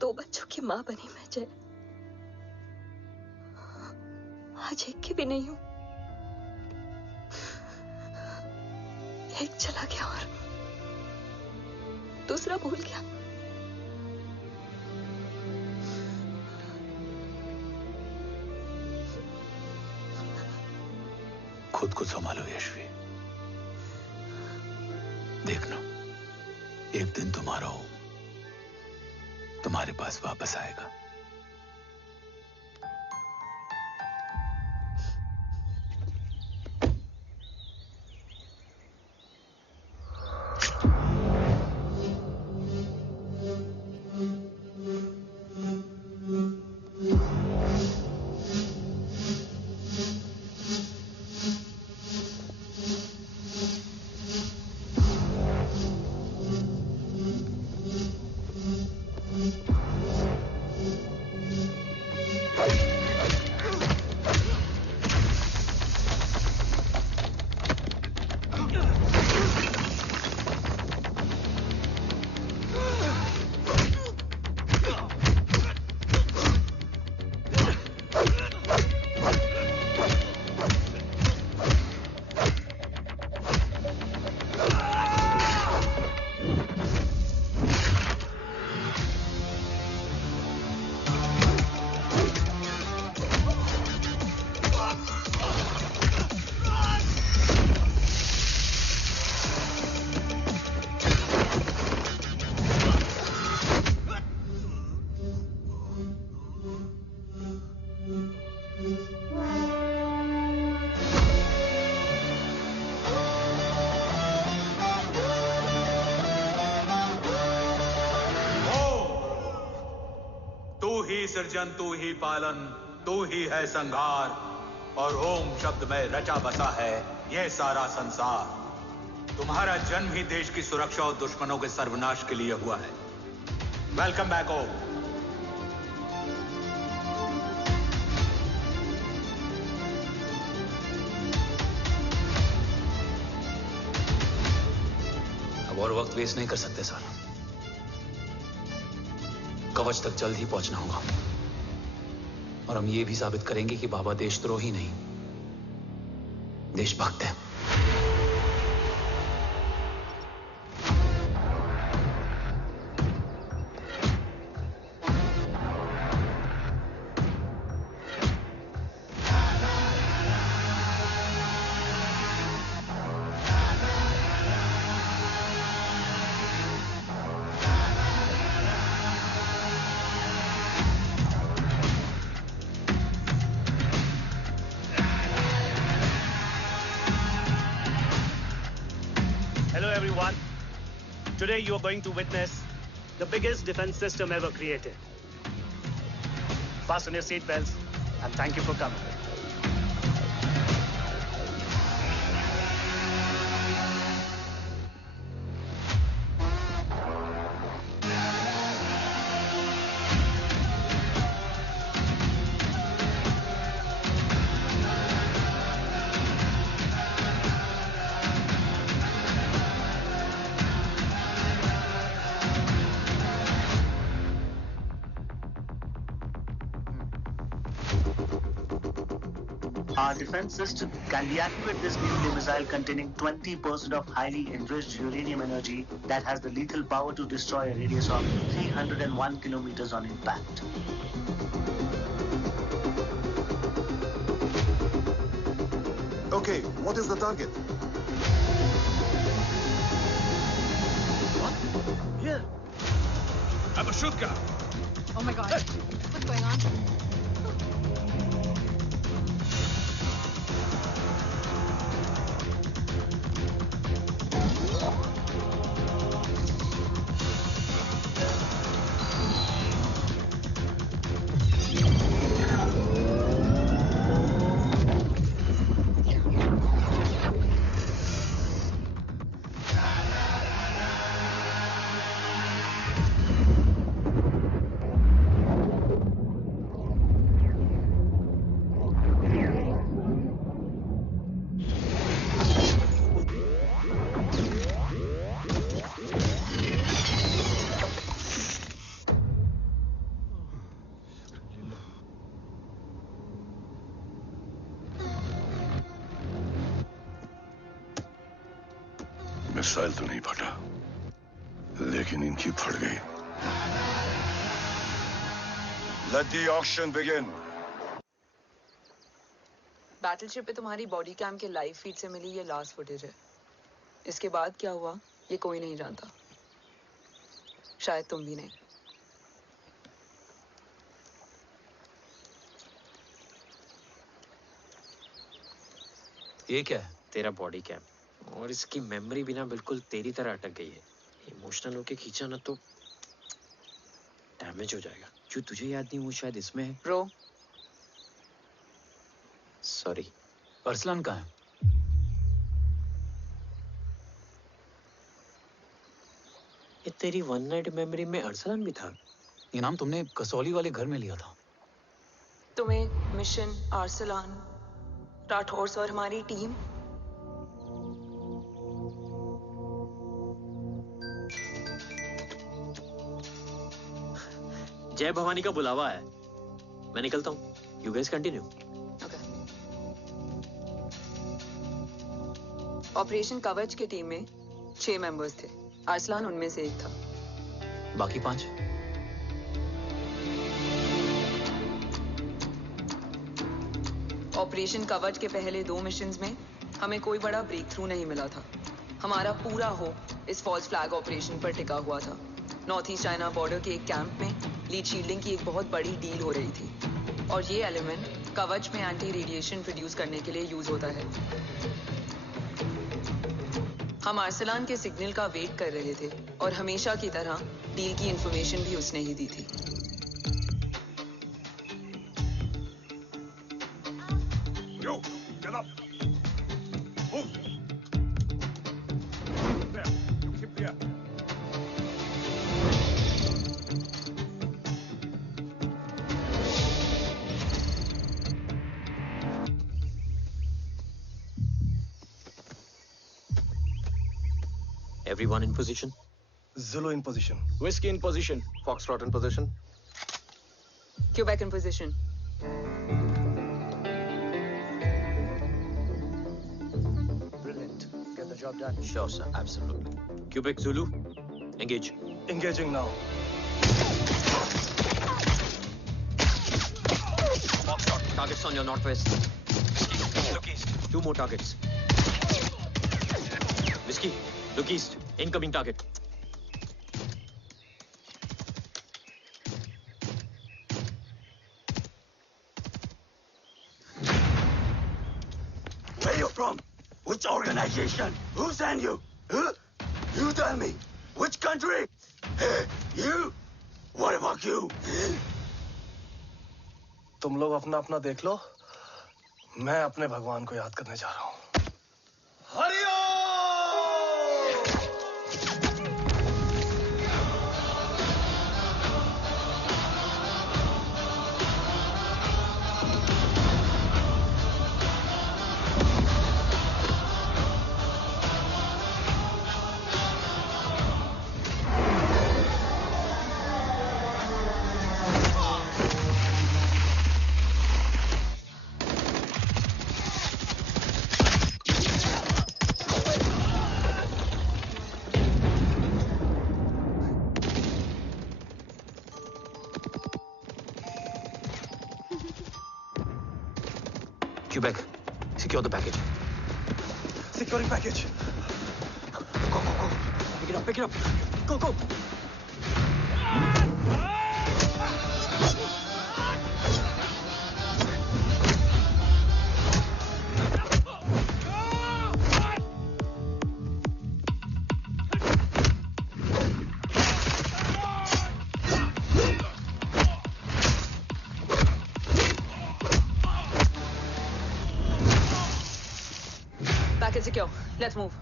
2 बच्चों की माँ बनी मैं जय। आज एक की भी नहीं हूं। एक चला गया और दूसरा भूल गया। खुद को संभालो यशवी। देखना, एक दिन तुम्हारा हो तुम्हारे पास वापस आएगा। सृजन तू ही पालन, तू ही है संहार, और ओम शब्द में रचा बसा है यह सारा संसार। तुम्हारा जन्म ही देश की सुरक्षा और दुश्मनों के सर्वनाश के लिए हुआ है। वेलकम बैक ओम। अब और वक्त वेस्ट नहीं कर सकते सर। कवच तक जल्द ही पहुंचना होगा और हम ये भी साबित करेंगे कि बाबा देशद्रोही नहीं, देशभक्त है। everyone. Today you are going to witness the biggest defense system ever created. Fasten your seat belts and thank you for coming. Our defense system can deactivate this nuclear missile containing 20% of highly enriched uranium energy that has the lethal power to destroy a radius of 301 kilometers on impact. Okay, what is the target? What? Here. I'm a shotgun. Oh my God. What's going on? Missile तो नहीं फटा, लेकिन इनकी फट गई। Let the auction begin. Battleship पे तुम्हारी body cam के लाइव फीड से मिली ये लास्ट फुटेज है। इसके बाद क्या हुआ ये कोई नहीं जानता, शायद तुम भी नहीं। ये क्या है? तेरा बॉडी कैम, और इसकी मेमोरी बिना बिल्कुल तेरी तरह अटक गई है। इमोशनल होके खींचा ना तो डैमेज हो जाएगा। जो तुझे याद नहीं वो शायद इसमें है। Bro sorry. अरसलान कहाँ है? ये तेरी वन नाइट मेमोरी में अरसलान भी था? ये नाम तुमने कसौली वाले घर में लिया था। तुम्हें मिशन अरसलान राठौर और हमारी टीम जय भवानी का बुलावा है, मैं निकलता हूँ। You guys continue. ऑपरेशन कवच की टीम में 6 मेंबर्स थे, अरसलान उनमें से एक था। बाकी 5? ऑपरेशन कवच के पहले 2 मिशंस में हमें कोई बड़ा ब्रेक थ्रू नहीं मिला था। हमारा पूरा होप इस फॉल्स फ्लैग ऑपरेशन पर टिका हुआ था। नॉर्थ ईस्ट चाइना बॉर्डर के एक कैंप में लीड शील्डिंग की एक बहुत बड़ी डील हो रही थी और ये एलिमेंट कवच में एंटी रेडिएशन प्रोड्यूस करने के लिए यूज होता है। हम अरसलान के सिग्नल का वेट कर रहे थे और हमेशा की तरह डील की इंफॉर्मेशन भी उसने ही दी थी। Yo, get up. Move. There. Keep there. Everyone in position? Zulu in position. Whiskey in position. Foxtrot in position. Quebec in position. Brilliant. Get the job done. Sure, sir. Absolutely. Quebec Zulu, engage. Engaging now. Foxtrot, targets on your northwest. Look east. 2 more targets. Whiskey, look east. Incoming target. Where you from? Which organization? Who sent you? Huh? You tell me, which country? Hey, you. What about you? तुम लोग अपना अपना देख लो। मैं अपने भगवान को याद करने जा रहा हूँ। Quebec, secure the package. Securing package. Go, go, go. Pick it up, pick it up. Go, go. Package secure. Let's move.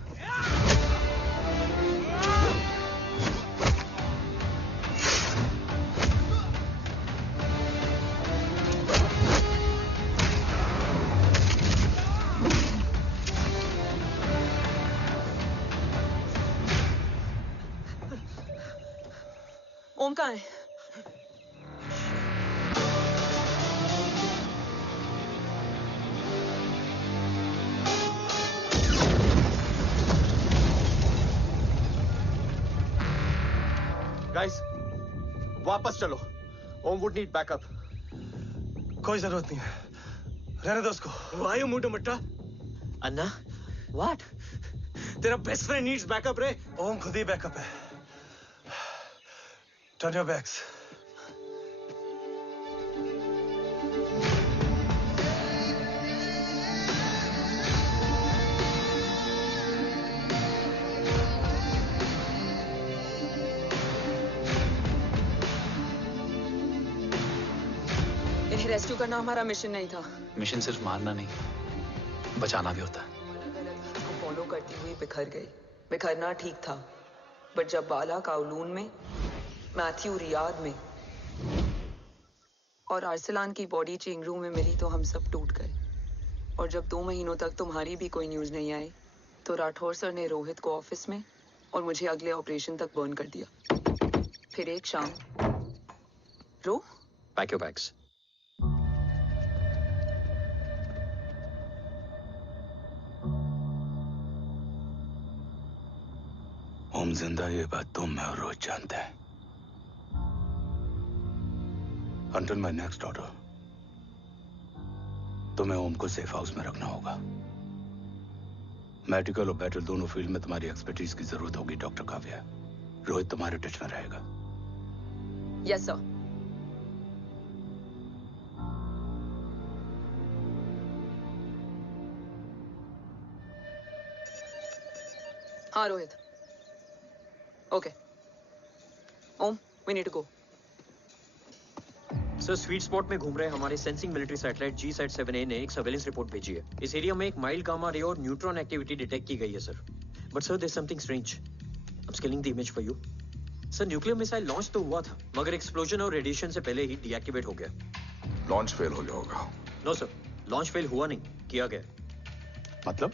ओम कहाँ है? गाइस, वापस चलो। ओम वुड नीड बैकअप। कोई जरूरत नहीं है, रहने दो उसको। Why you moved Matta? Anna, what? तेरा बेस्ट फ्रेंड नीड्स बैकअप रे। ओम खुद ही बैकअप है। Turn your backs. इन्हें रेस्क्यू करना हमारा मिशन नहीं था। मिशन सिर्फ मारना नहीं, बचाना भी होता है। को फॉलो करती हुई बिखर गई। बिखरना ठीक था, बट जब बाला काउलून में, मैथ्यू रियाद में और आर्सलान की बॉडी चेंज रूम में मिली तो हम सब टूट गए। और जब 2 महीनों तक तुम्हारी भी कोई न्यूज नहीं आई तो राठौर सर ने रोहित को ऑफिस में और मुझे अगले ऑपरेशन तक बर्न कर दिया। फिर एक शाम रो पैक योर बैग्स। ओम जिंदा, ये बात तुम मैं और रोज जानते हैं। Until my next order, तुम्हें ओम को सेफ हाउस में रखना होगा। मेडिकल और बैटल दोनों फील्ड में तुम्हारी एक्सपर्टीज की जरूरत होगी डॉक्टर काव्या। रोहित तुम्हारे टच में रहेगा। Yes sir. हाँ Rohit. Okay Om, we need to go. Sir, sweet spot में घूम रहे हमारे सेंसिंग मिलिट्री सैटेलाइट G-SAT-7A ने एक सर्वेलेंस रिपोर्ट भेजी है। इस एरिया में एक माइल्ड गामा रे और न्यूट्रॉन एक्टिविटी डिटेक्ट की गई है sir. But sir, there is something strange. I am scaling the image for you. Sir, nuclear missile launch तो हुआ था, मगर एक्सप्लोजन और रेडिएशन से पहले ही डीएक्टिवेट हो गया। लॉन्च फेल हो गया होगा। नो सर, लॉन्च फेल हुआ नहीं, किया गया। मतलब?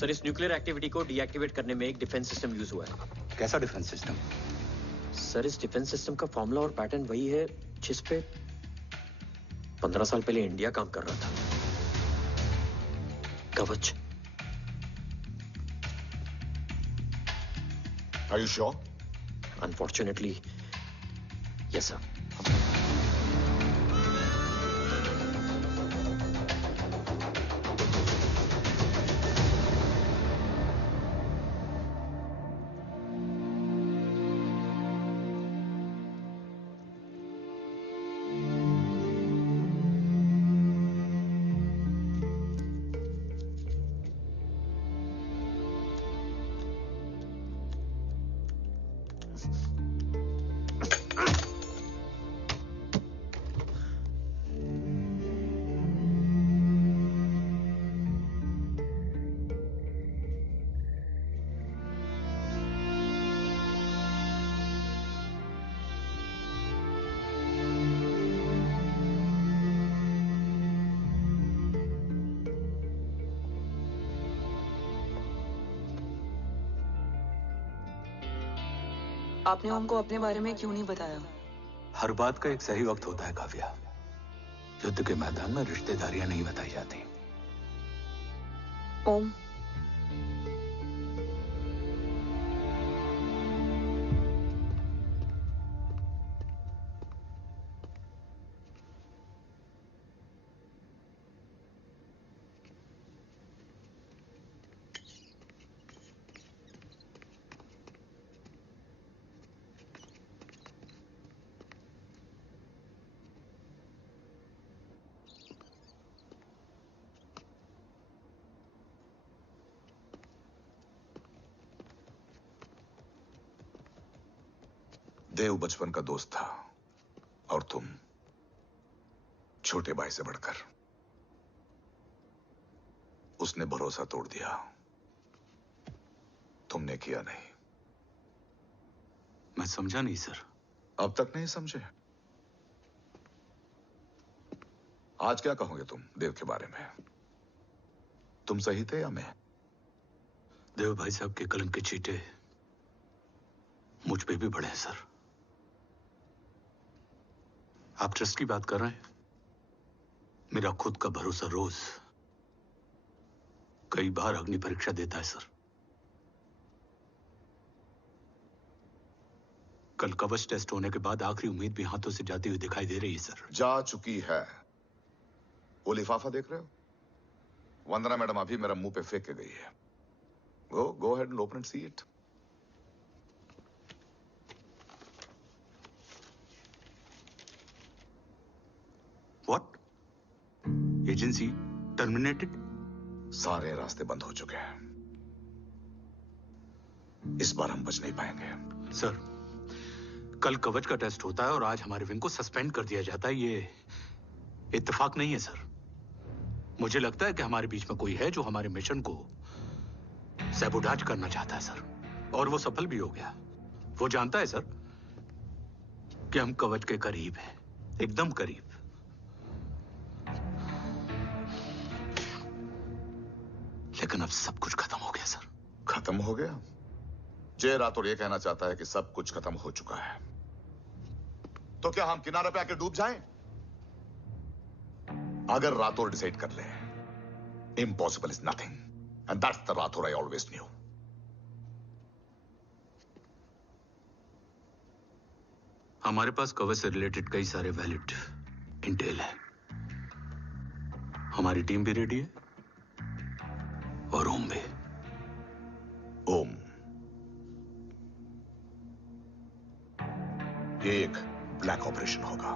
सर, इस न्यूक्लियर एक्टिविटी को डीएक्टिवेट करने में एक डिफेंस सिस्टम यूज हुआ है। कैसा डिफेंस सिस्टम? सर, इस डिफेंस सिस्टम का फॉर्मूला और पैटर्न वही है जिस पे 15 साल पहले इंडिया काम कर रहा था। कवच। Are you sure? Unfortunately, yes sir. आपने ओम को अपने बारे में क्यों नहीं बताया? हर बात का एक सही वक्त होता है काव्या। युद्ध के मैदान में रिश्तेदारियां नहीं बताई जाती। ओम, देव बचपन का दोस्त था और तुम छोटे भाई से बढ़कर। उसने भरोसा तोड़ दिया, तुमने किया नहीं। मैं समझा नहीं सर। अब तक नहीं समझे? आज क्या कहोगे तुम देव के बारे में? तुम सही थे या मैं? देव भाई साहब के कलंक के चीटे मुझ पे भी पड़े हैं सर। आप ट्रस्ट की बात कर रहे हैं? मेरा खुद का भरोसा रोज कई बार अग्नि परीक्षा देता है सर। कल कवच टेस्ट होने के बाद आखिरी उम्मीद भी हाथों से जाती हुई दिखाई दे रही है सर। जा चुकी है। वो लिफाफा देख रहे हो? वंदना मैडम अभी मेरा मुंह पे फेंक के गई है। Go ahead and open and see it. What? Agency terminated? सारे रास्ते बंद हो चुके हैं। इस बार हम बच नहीं पाएंगे। सर, कल कवच का टेस्ट होता है और आज हमारे विंग को सस्पेंड कर दिया जाता है। ये इत्तेफाक नहीं है सर। मुझे लगता है कि हमारे बीच में कोई है जो हमारे मिशन को सैबोटाज करना चाहता है सर, और वो सफल भी हो गया। वो जानता है सर कि हम कवच के करीब हैं, एकदम करीब। लेकिन अब सब कुछ खत्म हो गया सर। खत्म हो गया? जय राठौर ये कहना चाहता है कि सब कुछ खत्म हो चुका है। तो क्या हम किनारे पे आके डूब जाएं? अगर राठौर डिसाइड कर ले, impossible is nothing, and that's the Rathore I always new. हमारे पास कवच से रिलेटेड कई सारे वैलिड इंटेल है। हमारी टीम भी रेडी है और ओम भी। ओम, ये एक ब्लैक ऑपरेशन होगा,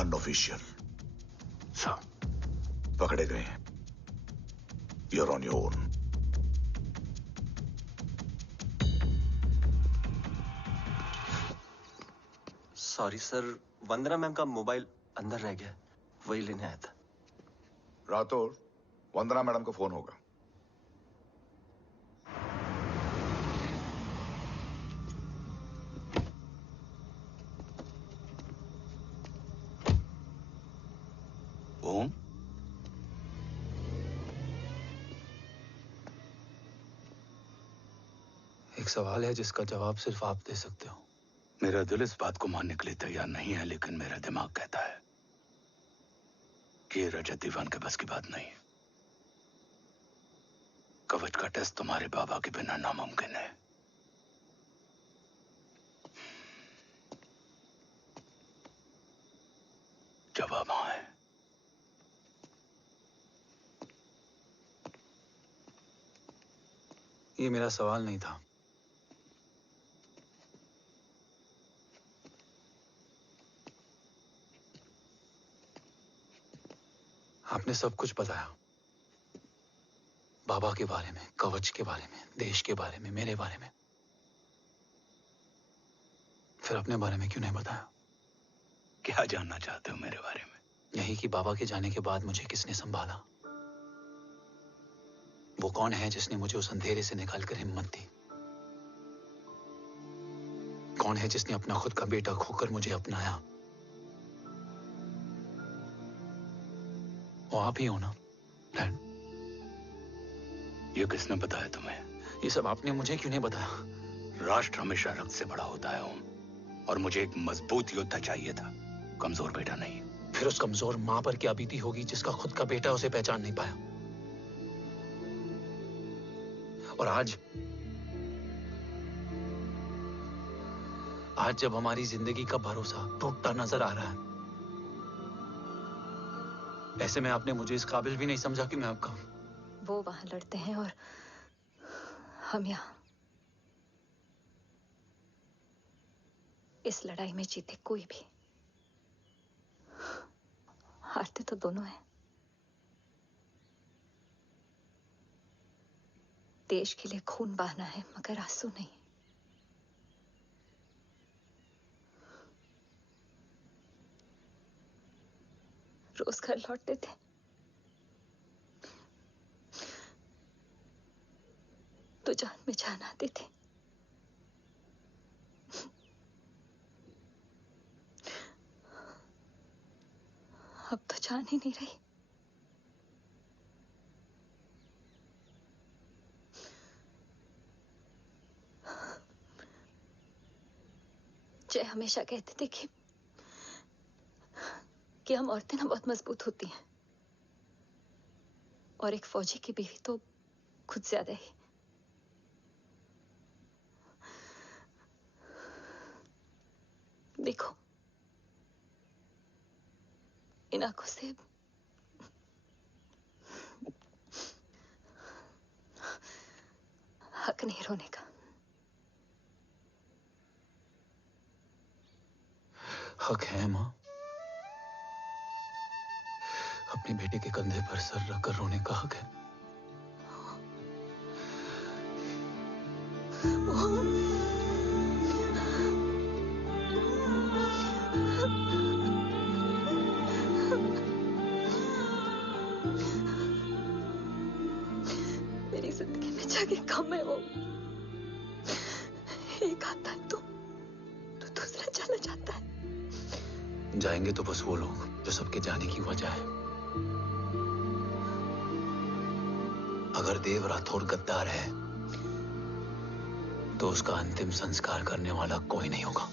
अनऑफिशियल। सर, पकड़े गए हैं। You're on your own. Sorry sir, Vandana ma'am का मोबाइल अंदर रह गया, वही लेने आया था। राठौर, वंदना मैडम को फोन होगा। ओम, एक सवाल है जिसका जवाब सिर्फ आप दे सकते हो। मेरा दिल इस बात को मानने के लिए तैयार नहीं है, लेकिन मेरा दिमाग कहता है कि ये रजत दीवान के बस की बात नहीं। कवच का टेस्ट तुम्हारे बाबा के बिना नामुमकिन है। जवाब हाँ है। ये मेरा सवाल नहीं था। आपने सब कुछ बताया, बाबा के बारे में, कवच के बारे में, देश के बारे में, मेरे बारे में। फिर अपने बारे में क्यों नहीं बताया? क्या जानना चाहते हो मेरे बारे में? यही कि बाबा के जाने के बाद मुझे किसने संभाला, वो कौन है जिसने मुझे उस अंधेरे से निकालकर हिम्मत दी, कौन है जिसने अपना खुद का बेटा खोकर मुझे अपनाया। वो आप ही हो ना डैड? ये किसने बताया तुम्हें? ये सब आपने मुझे क्यों नहीं बताया? राष्ट्र हमेशा रक्त से बड़ा होता है ओम, और मुझे एक मजबूत योद्धा चाहिए था, कमजोर बेटा नहीं। फिर उस कमजोर मां पर क्या बीती होगी जिसका खुद का बेटा उसे पहचान नहीं पाया। और आज जब हमारी जिंदगी का भरोसा टूटता नजर आ रहा है, ऐसे में आपने मुझे इस काबिल भी नहीं समझा कि मैं आपका। वो वहां लड़ते हैं और हम यहाँ। इस लड़ाई में जीते कोई भी, हारते तो दोनों हैं। देश के लिए खून बहाना है मगर आंसू नहीं। रोज घर लौटते थे, तो जान में जान आती थी। अब तो जान ही नहीं रही। जय हमेशा कहते थे कि हम औरतें ना बहुत मजबूत होती हैं, और एक फौजी की बीवी तो खुद ज्यादा ही। देखो, इन आंखों से हक नहीं रोने का। हक है मां, अपने बेटे के कंधे पर सर रखकर रोने का हक है। मेरी जिंदगी में जगह कम है वो। एक आता है तो दूसरा चला जाता है। जाएंगे तो बस वो लोग जो सबके जाने की वजह है। अगर देव राठौर गद्दार है तो उसका अंतिम संस्कार करने वाला कोई नहीं होगा।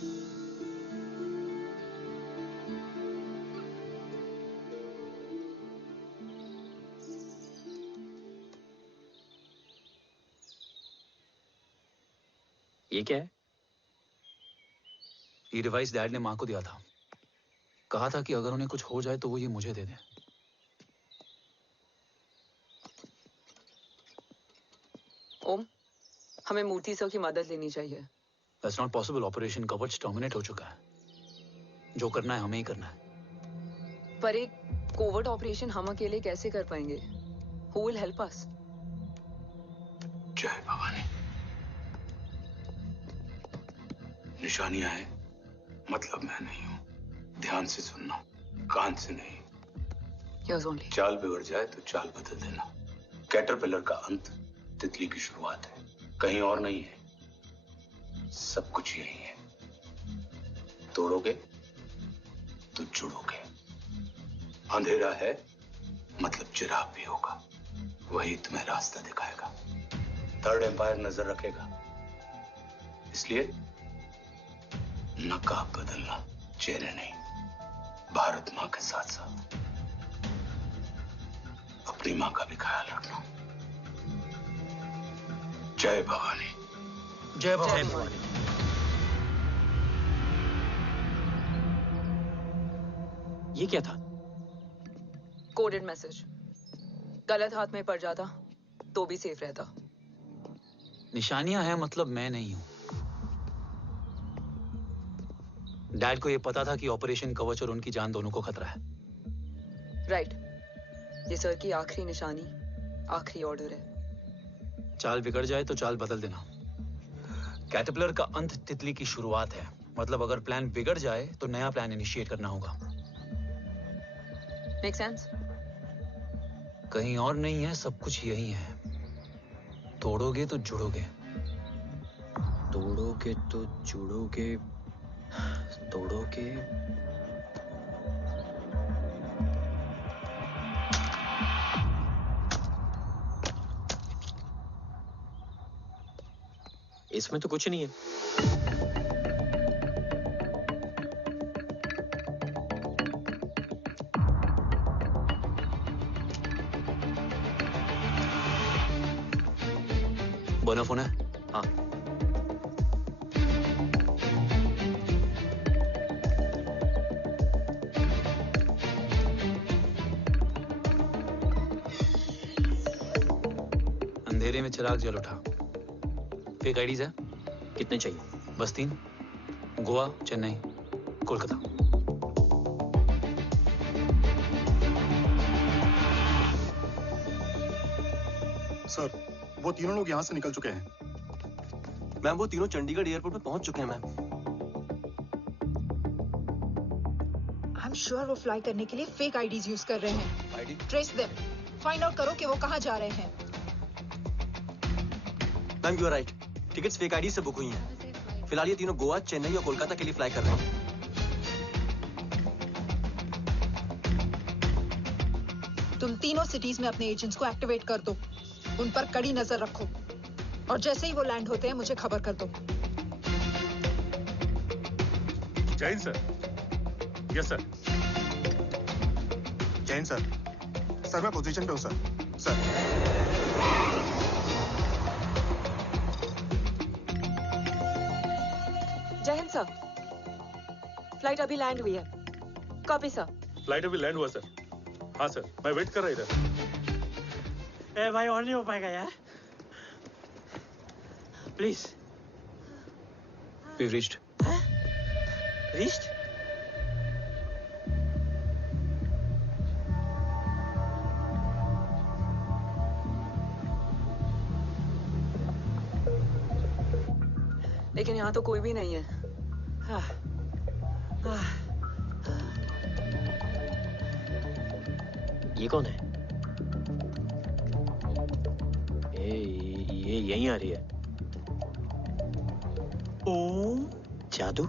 ये क्या है? ये डिवाइस डैड ने मां को दिया था। कहा था कि अगर उन्हें कुछ हो जाए तो वो ये मुझे दे दें। ओम, हमें मूर्ति सर की मदद लेनी चाहिए। That's not possible. ऑपरेशन कवच टर्मिनेट हो चुका है। जो करना है हमें ही करना है। पर एक कोवर्ट ऑपरेशन हम अकेले कैसे कर पाएंगे? Who will help us? जय भवानी। निशानियां है, मतलब मैं नहीं हूं। ध्यान से सुनना, कान से नहीं। Yours only. चाल बिगड़ जाए तो चाल बदल देना। कैटरपिलर का अंत तितली की शुरुआत है, कहीं और नहीं है। सब कुछ यही है। तोड़ोगे तो जुड़ोगे। अंधेरा है मतलब चिराग भी होगा, वही तुम्हें रास्ता दिखाएगा। थर्ड एम्पायर नजर रखेगा, इसलिए नकाब बदलना, चेहरे नहीं। भारत मां के साथ साथ अपनी मां का भी ख्याल रखना। जय भवानी। जय भवानी। ये क्या था? Coded message. गलत हाथ में पड़ जाता तो भी सेफ रहता। निशानियां हैं मतलब मैं नहीं हूं। डैड को यह पता था कि ऑपरेशन कवच और उनकी जान दोनों को खतरा है। राइट। ये सर की आखिरी निशानी, आखिरी ऑर्डर है। चाल बिगड़ जाए तो चाल बदल देना। कैटरपिलर का अंत तितली की शुरुआत है, मतलब अगर प्लान बिगड़ जाए तो नया प्लान इनिशिएट करना होगा। Make sense? कहीं और नहीं है, सब कुछ यही है। तोड़ोगे तो जुड़ोगे। तोड़ोगे तो जुड़ोगे। तोड़ोगे। इसमें तो कुछ नहीं है। बोना फोन है? हाँ। अंधेरे में चिराग जल उठा। फेक आईडीज है? कितने चाहिए? बस 3। गोवा, चेन्नई, कोलकाता। सर, वो तीनों लोग यहाँ से निकल चुके हैं। मैम वो तीनों चंडीगढ़ एयरपोर्ट पे पहुंच चुके हैं मैम। आई एम श्योर वो फ्लाई करने के लिए फेक आईडीज यूज कर रहे हैं। ID? Trace them, find out करो कि वो कहाँ जा रहे हैं। Ma'am you are right, tickets fake ID से बुक हुई हैं। फिलहाल ये तीनों गोवा, चेन्नई और कोलकाता के लिए फ्लाई कर रहे हैं। तुम तीनों सिटीज में अपने एजेंट्स को एक्टिवेट कर दो, उन पर कड़ी नजर रखो और जैसे ही वो लैंड होते हैं मुझे खबर कर दो। Jain sir. Yes sir. Jain sir. Sir मैं पोजीशन पे हूँ सर। सर। जय हिंद सर। फ्लाइट अभी लैंड हुई है। Copy sir. फ्लाइट अभी लैंड हुआ सर। हाँ सर, मैं वेट कर रहा इधर। ए भाई और नहीं हो पाएगा यार, प्लीज। We've reached. Reached? लेकिन यहाँ तो कोई भी नहीं है। ये कौन है? ये यहीं आ रही है। ओम जादू।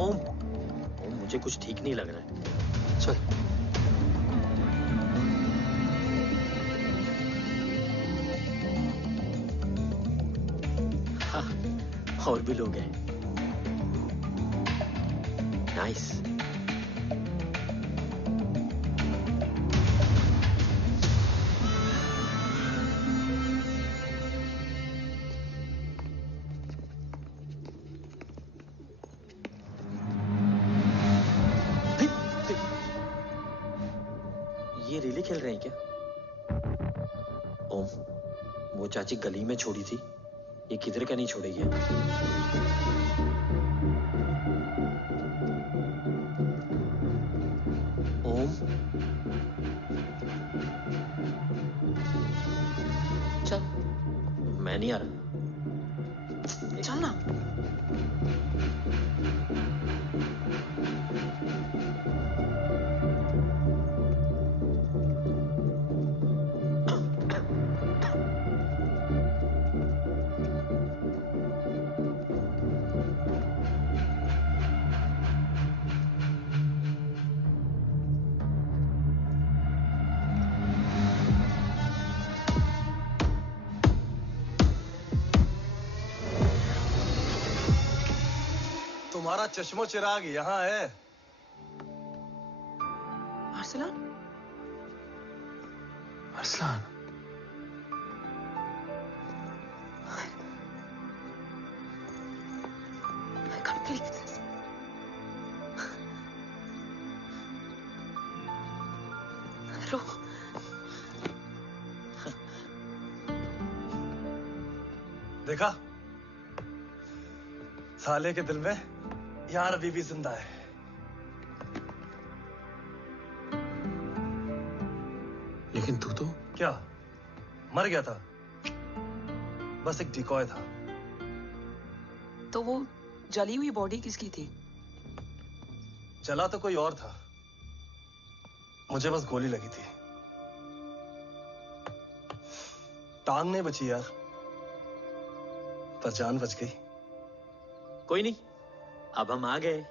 ओम मुझे कुछ ठीक नहीं लग रहा है। चल। हाँ, और भी लोग हैं। नाइस। ये रिले खेल रहे हैं क्या? ओम, वो चाची गली में छोड़ी थी, ये किधर का नहीं छोड़ेगी। ओम, चल। मैं नहीं आ रहा। चल ना। तुम्हारा चश्मो चिराग यहाँ है। Arsalan? Arsalan. I can't believe this. रो। देखा? साले के दिल में यार अभी भी जिंदा है। लेकिन तू तो क्या मर गया था? बस एक डिकॉय था। तो वो जली हुई बॉडी किसकी थी? चला तो कोई और था, मुझे बस गोली लगी थी। टांग नहीं बची यार, पर जान बच गई। कोई नहीं, अब हम आ गए,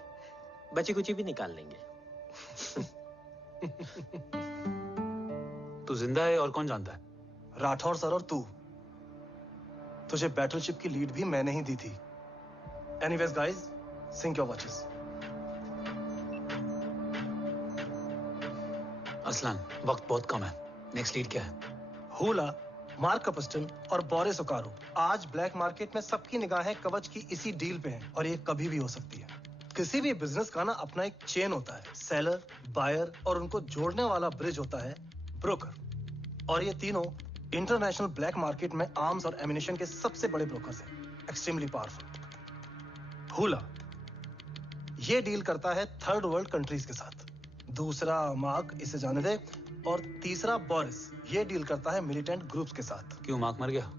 बची कुची भी निकाल लेंगे। तू जिंदा है और कौन जानता है? राठौर सर और तू। तुझे बैटलशिप की लीड भी मैंने ही दी थी। Anyways guys, sync your watches. Aslan, वक्त बहुत कम है। नेक्स्ट लीड क्या है? हुला, मार्क कपस्टन और बोरिस ओकारो आज ब्लैक मार्केट में सबकी निगाहें कवच की इसी डील पे हैं और ये कभी भी हो सकती है। किसी भी बिजनेस का ना अपना एक चेन होता है, सेलर, बायर और उनको जोड़ने वाला ब्रिज होता है ब्रोकर। और ये तीनों इंटरनेशनल ब्लैक मार्केट में आर्म्स और एमिनेशन के सबसे बड़े ब्रोकर्स हैं, एक्सट्रीमली पावरफुल। हुला ये डील करता है थर्ड वर्ल्ड कंट्रीज के साथ, दूसरा मार्क, इसे जाने दे, और तीसरा बोरिस ये डील करता है मिलिटेंट ग्रुप्स के साथ। क्यों, मार्क मर गया?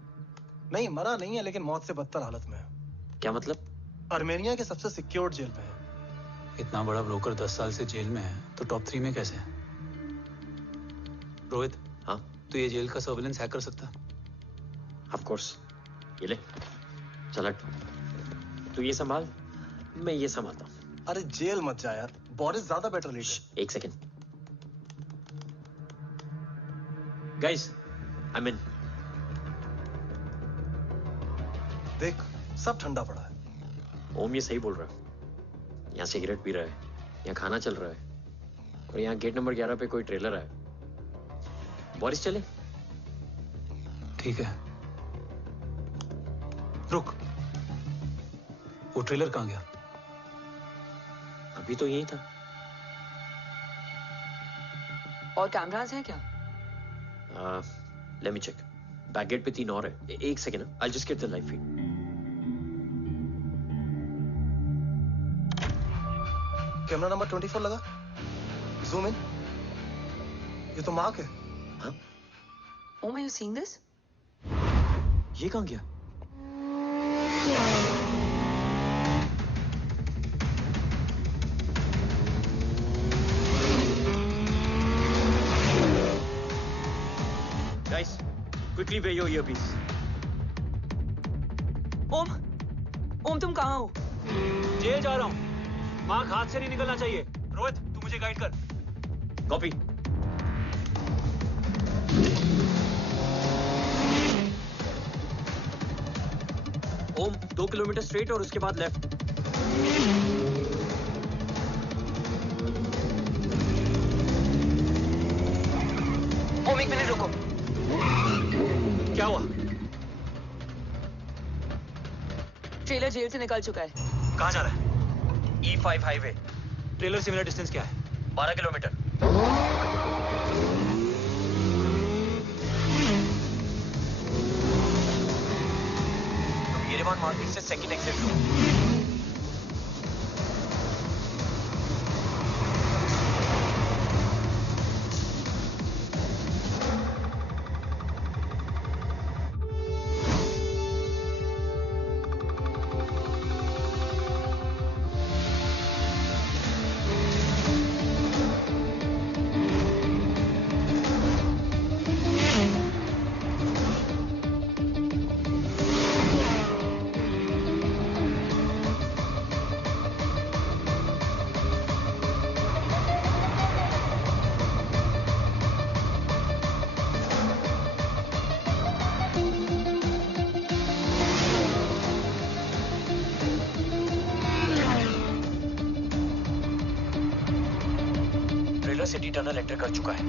नहीं, मरा नहीं है, लेकिन मौत से बदतर हालत में है। क्या मतलब? आर्मेनिया के सबसे सिक्योर्ड जेल में है। इतना बड़ा ब्रोकर 10 साल से जेल में है तो टॉप 3 में कैसे है? रोहित, हाँ, तो ये जेल का सर्विलेंस हैक कर सकता? Of course. ये ले, चल तू ये संभाल, मैं ये संभालता हूँ। अरे जेल मत जा यार, बोरिस ज्यादा बेटर लीड है। एक सेकेंड गाइस, आई मीन देख, सब ठंडा पड़ा है। ओम ये सही बोल रहा है। यहाँ सिगरेट पी रहा है, यहाँ खाना चल रहा है, और यहाँ गेट नंबर 11 पे कोई ट्रेलर है। बोरिस चले? ठीक है। रुक, वो ट्रेलर कहाँ गया? अभी तो यही था। और कैमरास हैं क्या? Let me check. Back gate पे 3 और है। एक second, I just get the live feed. Camera number 24 लगा, जूम इन। ये तो मार्क है। हाँ? Om, are you seeing this? ये कहाँ गया? Guys, quickly wear your earpiece. ओम तुम कहाँ हो? जेल जा रहा हूँ। मार्क हाथ से नहीं निकलना चाहिए। रोहित, तू मुझे गाइड कर। कॉपी। ओम 2 किलोमीटर स्ट्रेट और उसके बाद लेफ्ट। ओम 1 मिनट रुको। क्या हुआ? ट्रेलर जेल से निकल चुका है। कहाँ जा रहा है? E5 highway. ट्रेलर से मेरा डिस्टेंस क्या है? 12 किलोमीटर। तुम येरेवान मार्केट से सेकंड एग्जिट लो। सिटी टनल एंटर कर चुका है।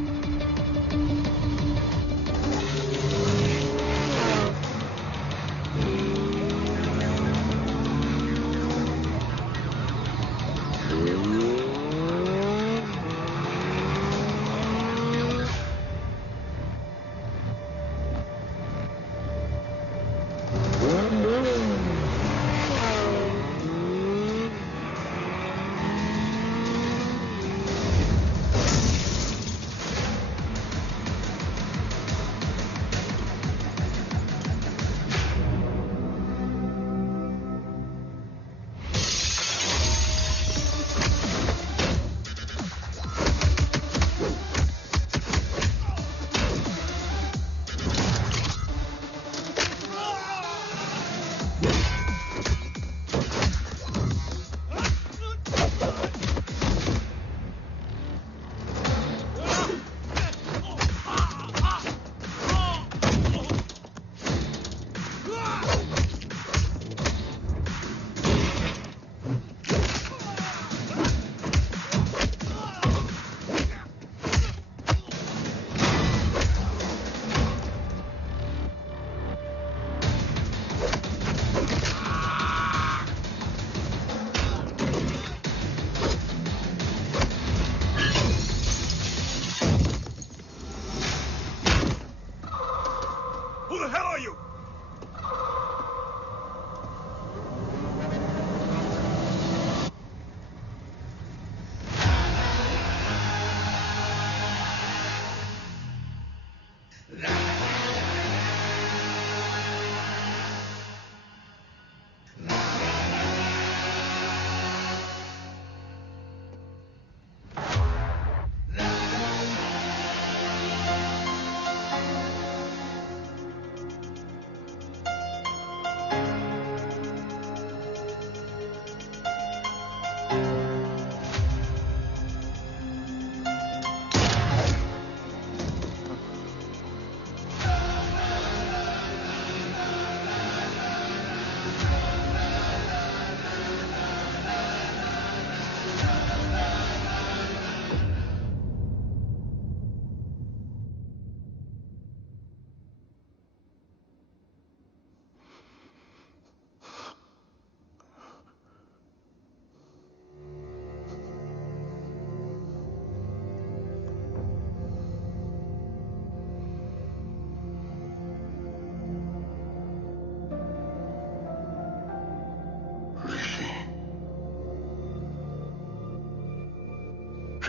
are you?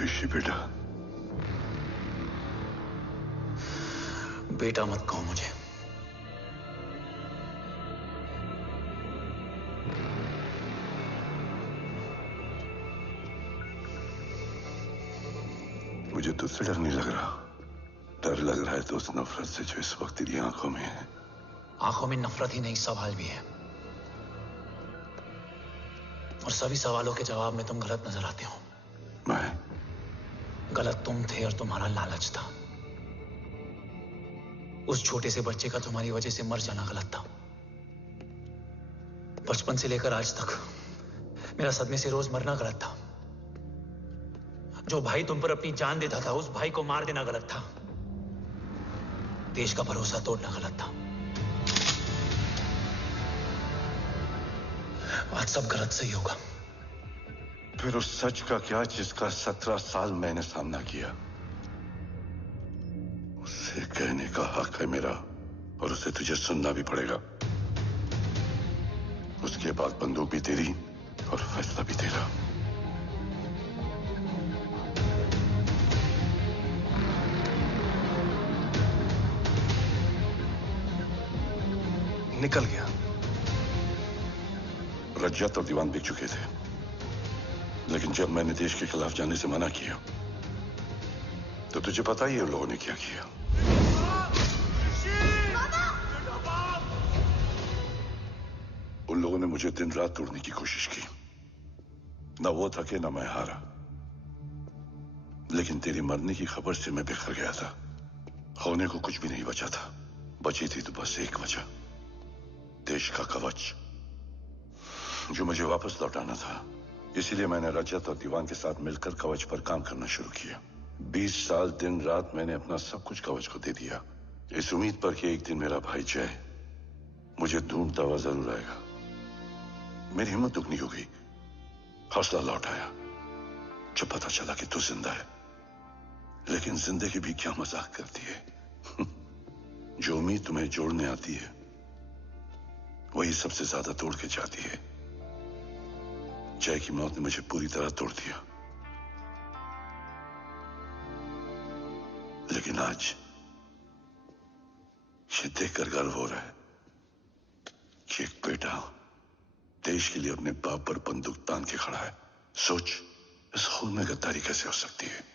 ऋषि बेटा, बेटा मत कहो मुझे। मुझे तुझसे डर नहीं लग रहा। डर लग रहा है तो उस नफरत से जो इस वक्त तेरी आंखों में है। आंखों में नफरत ही नहीं, सवाल भी है, और सभी सवालों के जवाब में तुम गलत नजर आते हो। मैं गलत तुम थे और तुम्हारा लालच था। उस छोटे से बच्चे का तुम्हारी वजह से मर जाना गलत था। बचपन से लेकर आज तक मेरा सदमे से रोज मरना गलत था। जो भाई तुम पर अपनी जान देता था, उस भाई को मार देना गलत था। देश का भरोसा तोड़ना गलत था। आज सब गलत सही होगा। फिर उस सच का क्या जिसका 17 साल मैंने सामना किया? उसे कहने का हक है मेरा, और उसे तुझे सुनना भी पड़ेगा। उसके बाद बंदूक भी तेरी और फैसला भी तेरा। निकल गया। रज्जत और दीवान बिक चुके थे, लेकिन जब मैंने देश के खिलाफ जाने से मना किया तो तुझे पता ही है उन लोगों ने क्या किया। उन लोगों ने मुझे दिन रात तोड़ने की कोशिश की। ना वो थके ना मैं हारा, लेकिन तेरी मरने की खबर से मैं बिखर गया था। होने को कुछ भी नहीं बचा था। बची थी तो बस एक वजह, देश का कवच जो मुझे वापस लौटाना था। इसीलिए मैंने रजत और दीवान के साथ मिलकर कवच पर काम करना शुरू किया। 20 साल दिन रात मैंने अपना सब कुछ कवच को दे दिया, इस उम्मीद पर कि एक दिन मेरा भाई जय मुझे ढूंढता हुआ जरूर आएगा। मेरी हिम्मत दुगनी हो गई, हौसला लौट आया जब पता चला कि तू जिंदा है। लेकिन जिंदगी भी क्या मजाक करती है। जो उम्मीद तुम्हें जोड़ने आती है वही सबसे ज्यादा तोड़ के जाती है। जय की मौत ने मुझे पूरी तरह तोड़ दिया, लेकिन आज ये देखकर गर्व हो रहा है कि एक बेटा देश के लिए अपने बाप पर बंदूक तान के खड़ा है। सोच, इस खून में गद्दारी कैसे हो सकती है?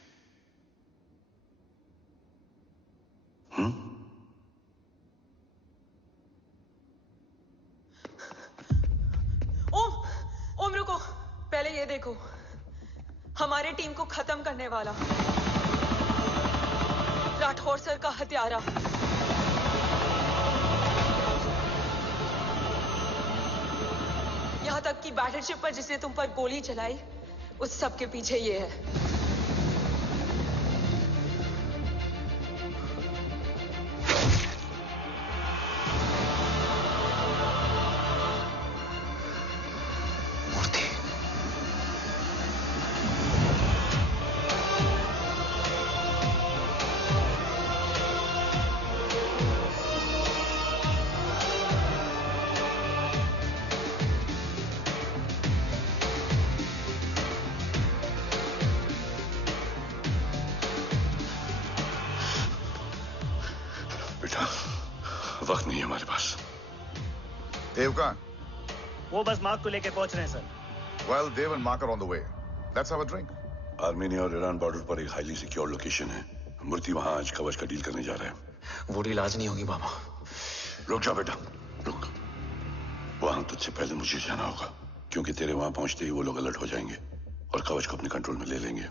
ओम रुको, पहले ये देखो, हमारे टीम को खत्म करने वाला राठौर सर का हत्यारा। यहां तक कि बैटलशिप पर जिसने तुम पर गोली चलाई, उस सब के पीछे ये है। बेटा, वक्त नहीं है हमारे पास। देव कहाँ? वो बस मार्क को लेके पहुंच रहे हैं sir. Well, Dev and Mark are on the way. Let's have a drink. Armenia और ईरान बॉर्डर पर एक हाईली सिक्योर लोकेशन है। मूर्ति वहां आज कवच का डील करने जा रहा है। वो डील आज नहीं होगी बाबा। रुक जा बेटा, रुक। वहां तुझसे पहले मुझे जाना होगा, क्योंकि तेरे वहां पहुंचते ही वो लोग अलर्ट हो जाएंगे और कवच को अपने कंट्रोल में ले लेंगे।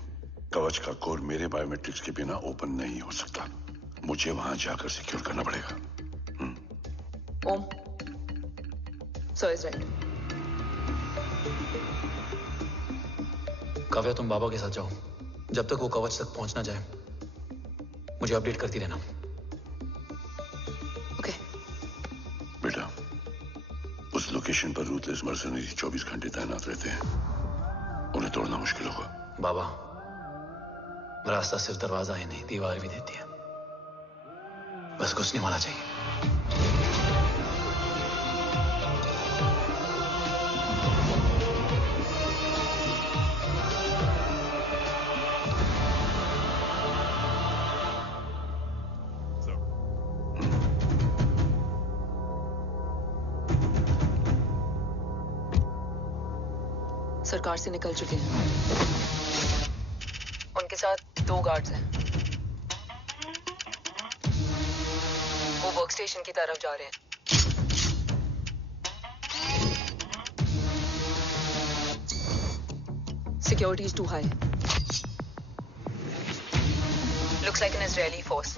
कवच का कोड मेरे बायोमेट्रिक्स के बिना ओपन नहीं हो सकता। मुझे वहां जाकर सिक्योर करना पड़ेगा। ओम, सर इज राइट। काव्या, तुम बाबा के साथ जाओ। जब तक वो कवच तक पहुंच ना जाए, मुझे अपडेट करती रहना। ओके। बेटा, उस लोकेशन पर रूथलेस मर्सनरी 24 घंटे तैनात रहते हैं। उन्हें तोड़ना मुश्किल होगा। बाबा, रास्ता सिर्फ दरवाजा ही नहीं, दीवार भी देती है। बस घुसने वाला चाहिए। सरकार से निकल चुके हैं। उनके साथ 2 गार्ड्स हैं। वो वर्क स्टेशन की तरफ जा रहे हैं। Security is too high. Looks like an Israeli force.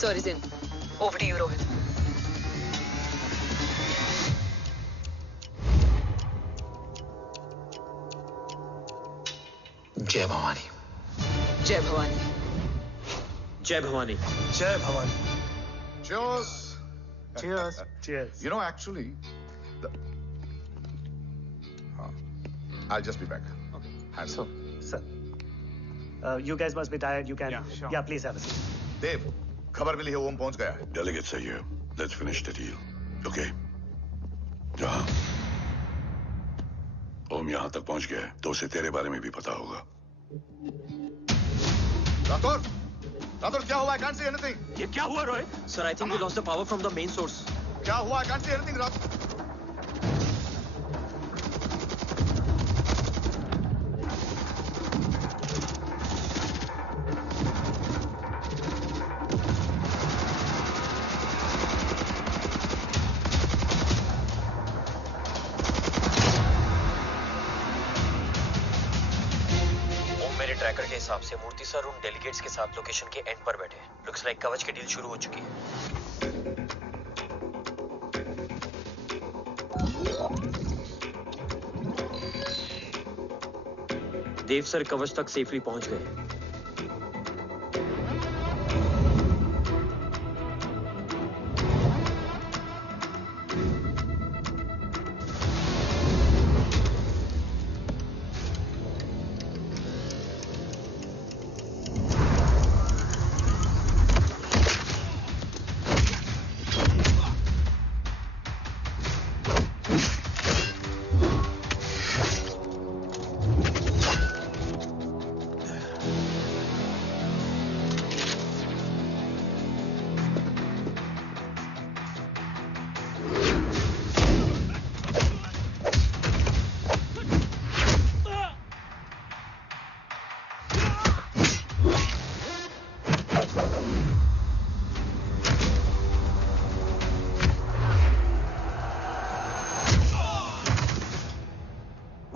Sir is in. Over to you, Rohit. जय भवानी। जय भवानी। जय भवानी। जय Bhavani. Cheers. Cheers. Cheers. You know, actually, I'll just be back. Okay. Hands So, sir, you guys must be tired. You can. Yeah, sure. Yeah, please have a seat. Dev, खबर मिली है ओम पहुंच गया है। Delegate सही है। Let's finish the deal. Okay. जहां ओम यहां तक पहुंच गया है तो उसे तेरे बारे में भी पता होगा। राठौर, राठौर क्या हुआ? I can't see anything. ये क्या हुआ Rohit? Sir, I think we lost the power from the main source. क्या हुआ? I can't see anything, Rathore. Tracker के हिसाब से मूर्ति सर उन डेलीगेट्स के साथ लोकेशन के एंड पर बैठे। लुक्स लाइक कवच की डील शुरू हो चुकी है। देव सर कवच तक सेफली पहुंच गए।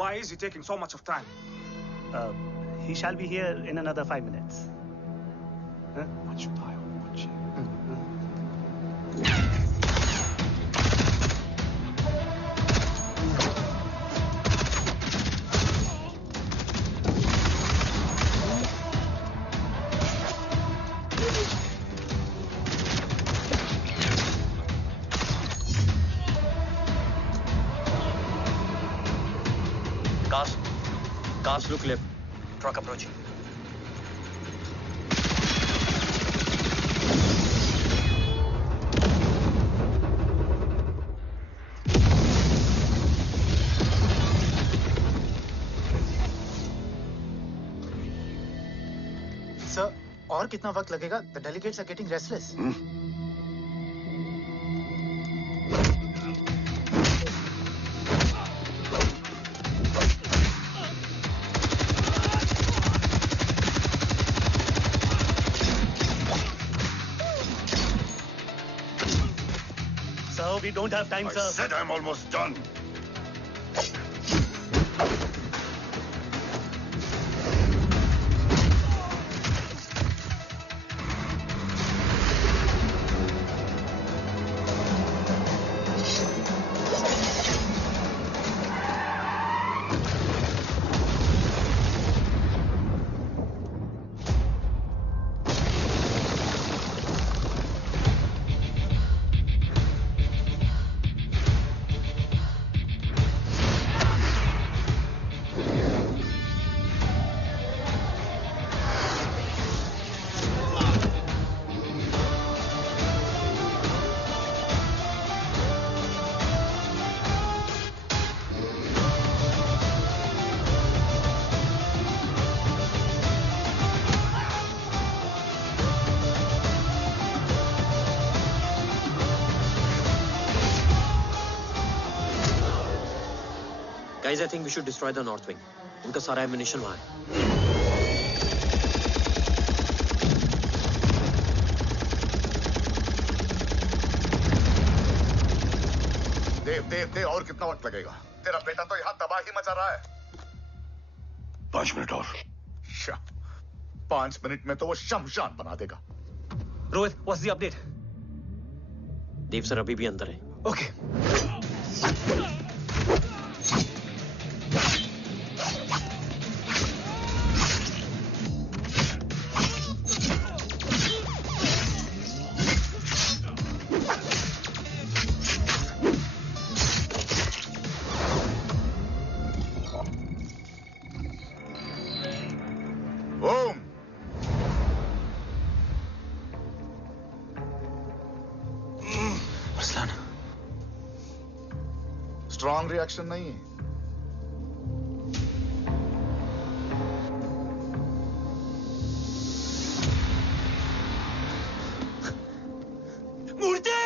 Why is he taking so much of time? He shall be here in another 5 minutes. Huh? What should I watch? Cars look left. Truck approaching. और कितना वक्त लगेगा? The delegates are getting restless. Sir, we don't have time, sir. I said I'm almost done. Guys, I think we should destroy the North Wing. उनका सारा ammunition वहाँ है. देव और कितना वक्त लगेगा? तेरा बेटा तो यहाँ तबाही मचा रहा है. 5 मिनट और. 5 मिनट में तो वो शमशान बना देगा. Rohit, what's the update? Dev sir अभी भी अंदर है. Okay. स्ट्रॉन्ग रिएक्शन नहीं है. मूर्ति!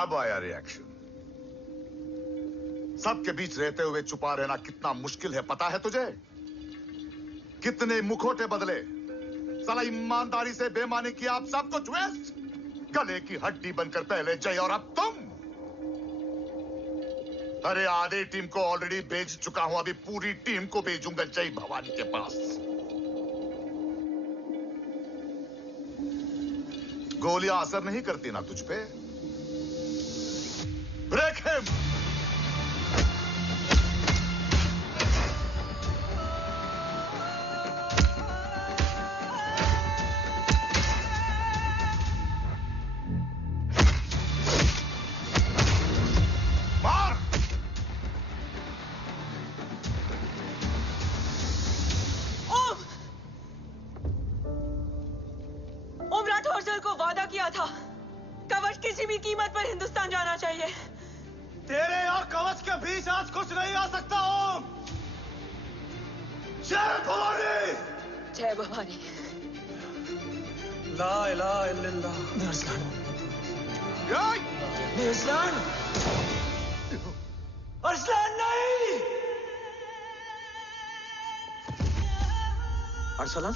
अब आया रिएक्शन. सबके बीच रहते हुए छुपा रहना कितना मुश्किल है पता है तुझे? कितने मुखौटे बदले. साला ईमानदारी से बेईमानी किया, आप सब कुछ वेस्ट. गले की हड्डी बनकर पहले जय और अब तुम. अरे आधे टीम को ऑलरेडी भेज चुका हूं, अभी पूरी टीम को भेजूंगा जय भवानी के पास. गोलियां असर नहीं करती ना तुझ पे. Break him. तेरे और कवच के बीच आज कुछ नहीं आ सकता ओम. जय भवानी. जय भवानी. ला इलाहा इल्लल्लाह. अरसलान. अरसलान. अरसलान नहीं. Arsalan.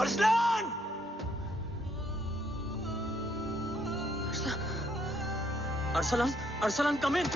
Arsalan! Arsalan, Arsalan, come in!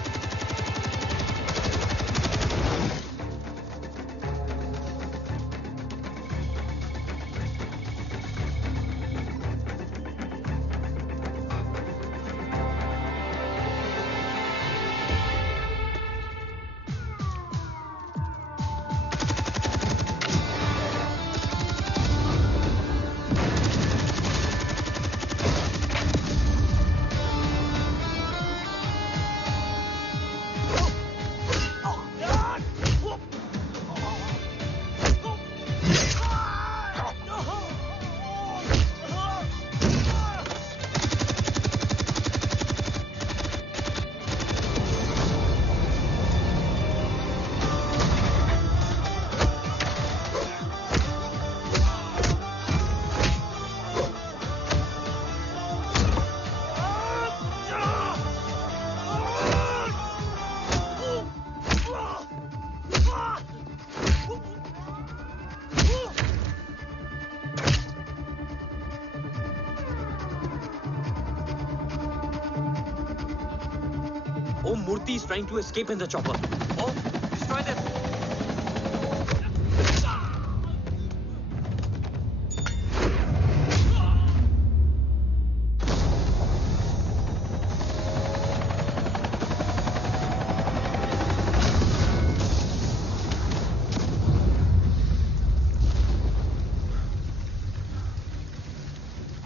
Murthy is trying to escape in the chopper. Oh, destroy them!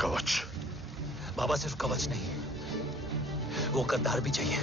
कवच। बाबा सिर्फ कवच नहीं, वो गद्दार भी चाहिए।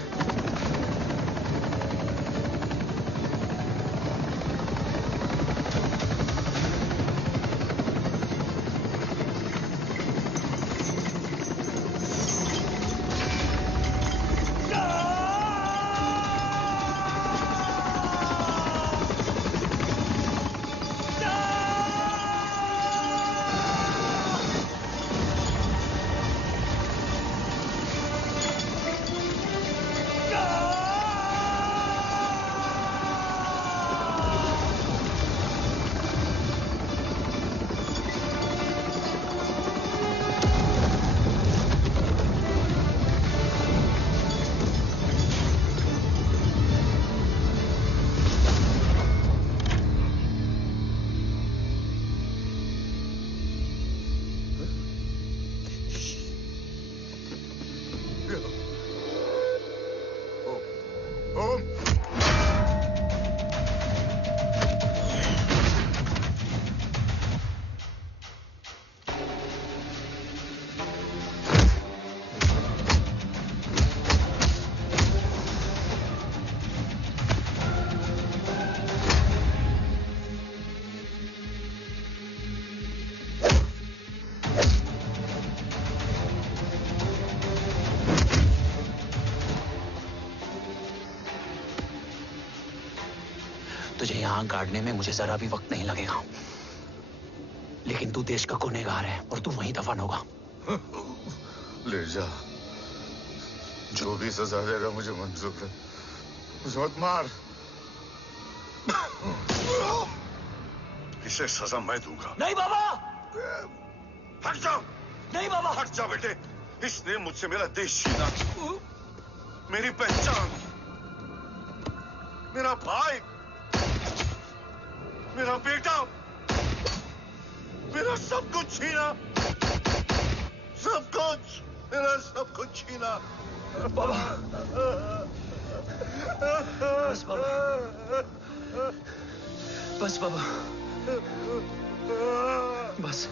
तुझे यहां गाड़ने में मुझे जरा भी वक्त नहीं लगेगा, लेकिन तू देश का गुनहगार है और तू वहीं दफन होगा। ले जा, जो भी सजा देगा मुझे मंजूर है, मुझे मत मार। इसे सजा मैं दूंगा। नहीं बाबा! हट जाओ! नहीं बाबा! हट जा बेटे, इसने मुझसे मेरा देश छीना, मेरी पहचान, मेरा भाई, मेरा बेटा, मेरा सब कुछ छीना, सब कुछ, मेरा सब कुछ छीना। बाबा! बस बाबा, बस बाबा, बस।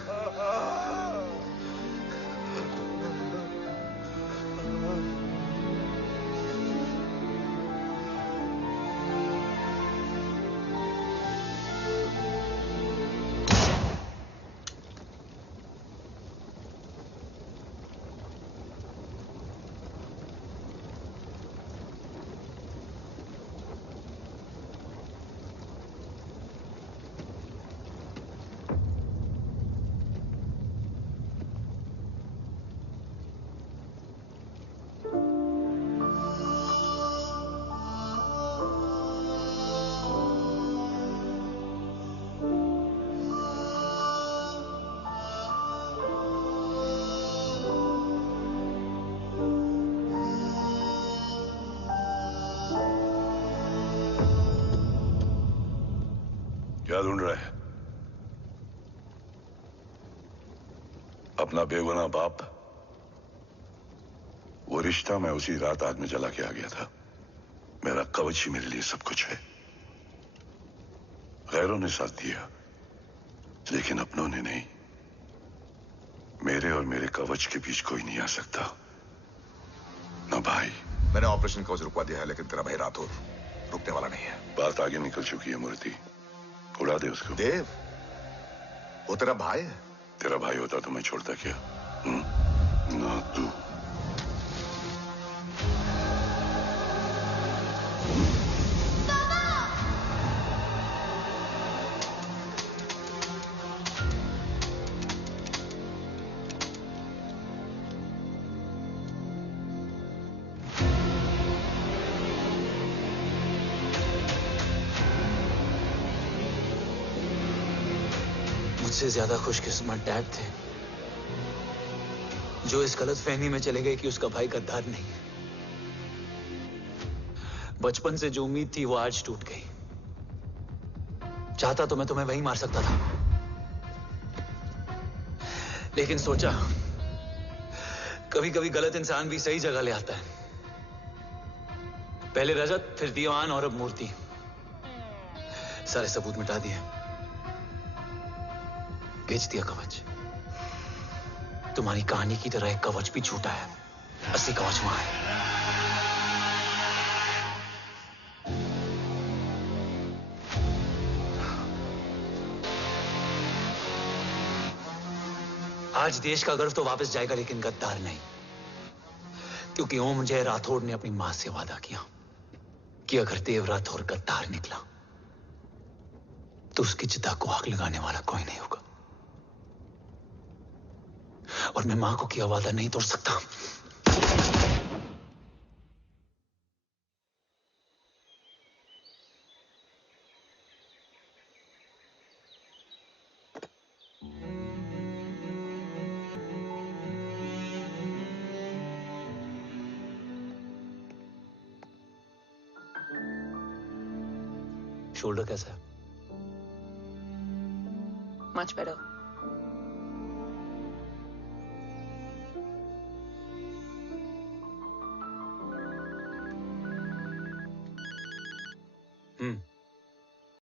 क्या ढूंढ रहा है? अपना बेगुनाह बाप। वो रिश्ता मैं उसी रात आग में जला के आ गया था। मेरा कवच ही मेरे लिए सब कुछ है। गैरों ने साथ दिया, लेकिन अपनों ने नहीं। मेरे और मेरे कवच के बीच कोई नहीं आ सकता। ना भाई। मैंने ऑपरेशन कवच रुकवा दिया है, लेकिन तेरा भाई राठौर रुकने वाला नहीं है। बात आगे निकल चुकी है मूर्ति। उड़ा दे उसको। देव, वो तेरा भाई है। तेरा भाई होता तो मैं छोड़ता क्या? ना तू। मुझसे ज्यादा खुशकिस्मत डैड थे जो इस गलतफहमी में चले गए कि उसका भाई गद्दार नहीं है। बचपन से जो उम्मीद थी वो आज टूट गई। चाहता तो मैं तुम्हें वहीं मार सकता था, लेकिन सोचा कभी कभी गलत इंसान भी सही जगह ले आता है। पहले रजत, फिर दीवान और अब मूर्ति। सारे सबूत मिटा दिए, बेच दिया कवच। तुम्हारी कहानी की तरह एक कवच भी झूठा है, असली कवच वहां है। आज देश का गर्व तो वापस जाएगा, लेकिन गद्दार नहीं। क्योंकि ओम जय राठौड़ ने अपनी मां से वादा किया कि अगर देव राठौड़ गद्दार निकला तो उसकी चिता को आग लगाने वाला कोई नहीं होगा। और मैं मां को किया वादा नहीं तोड़ सकता। शोल्डर कैसा है? Much better.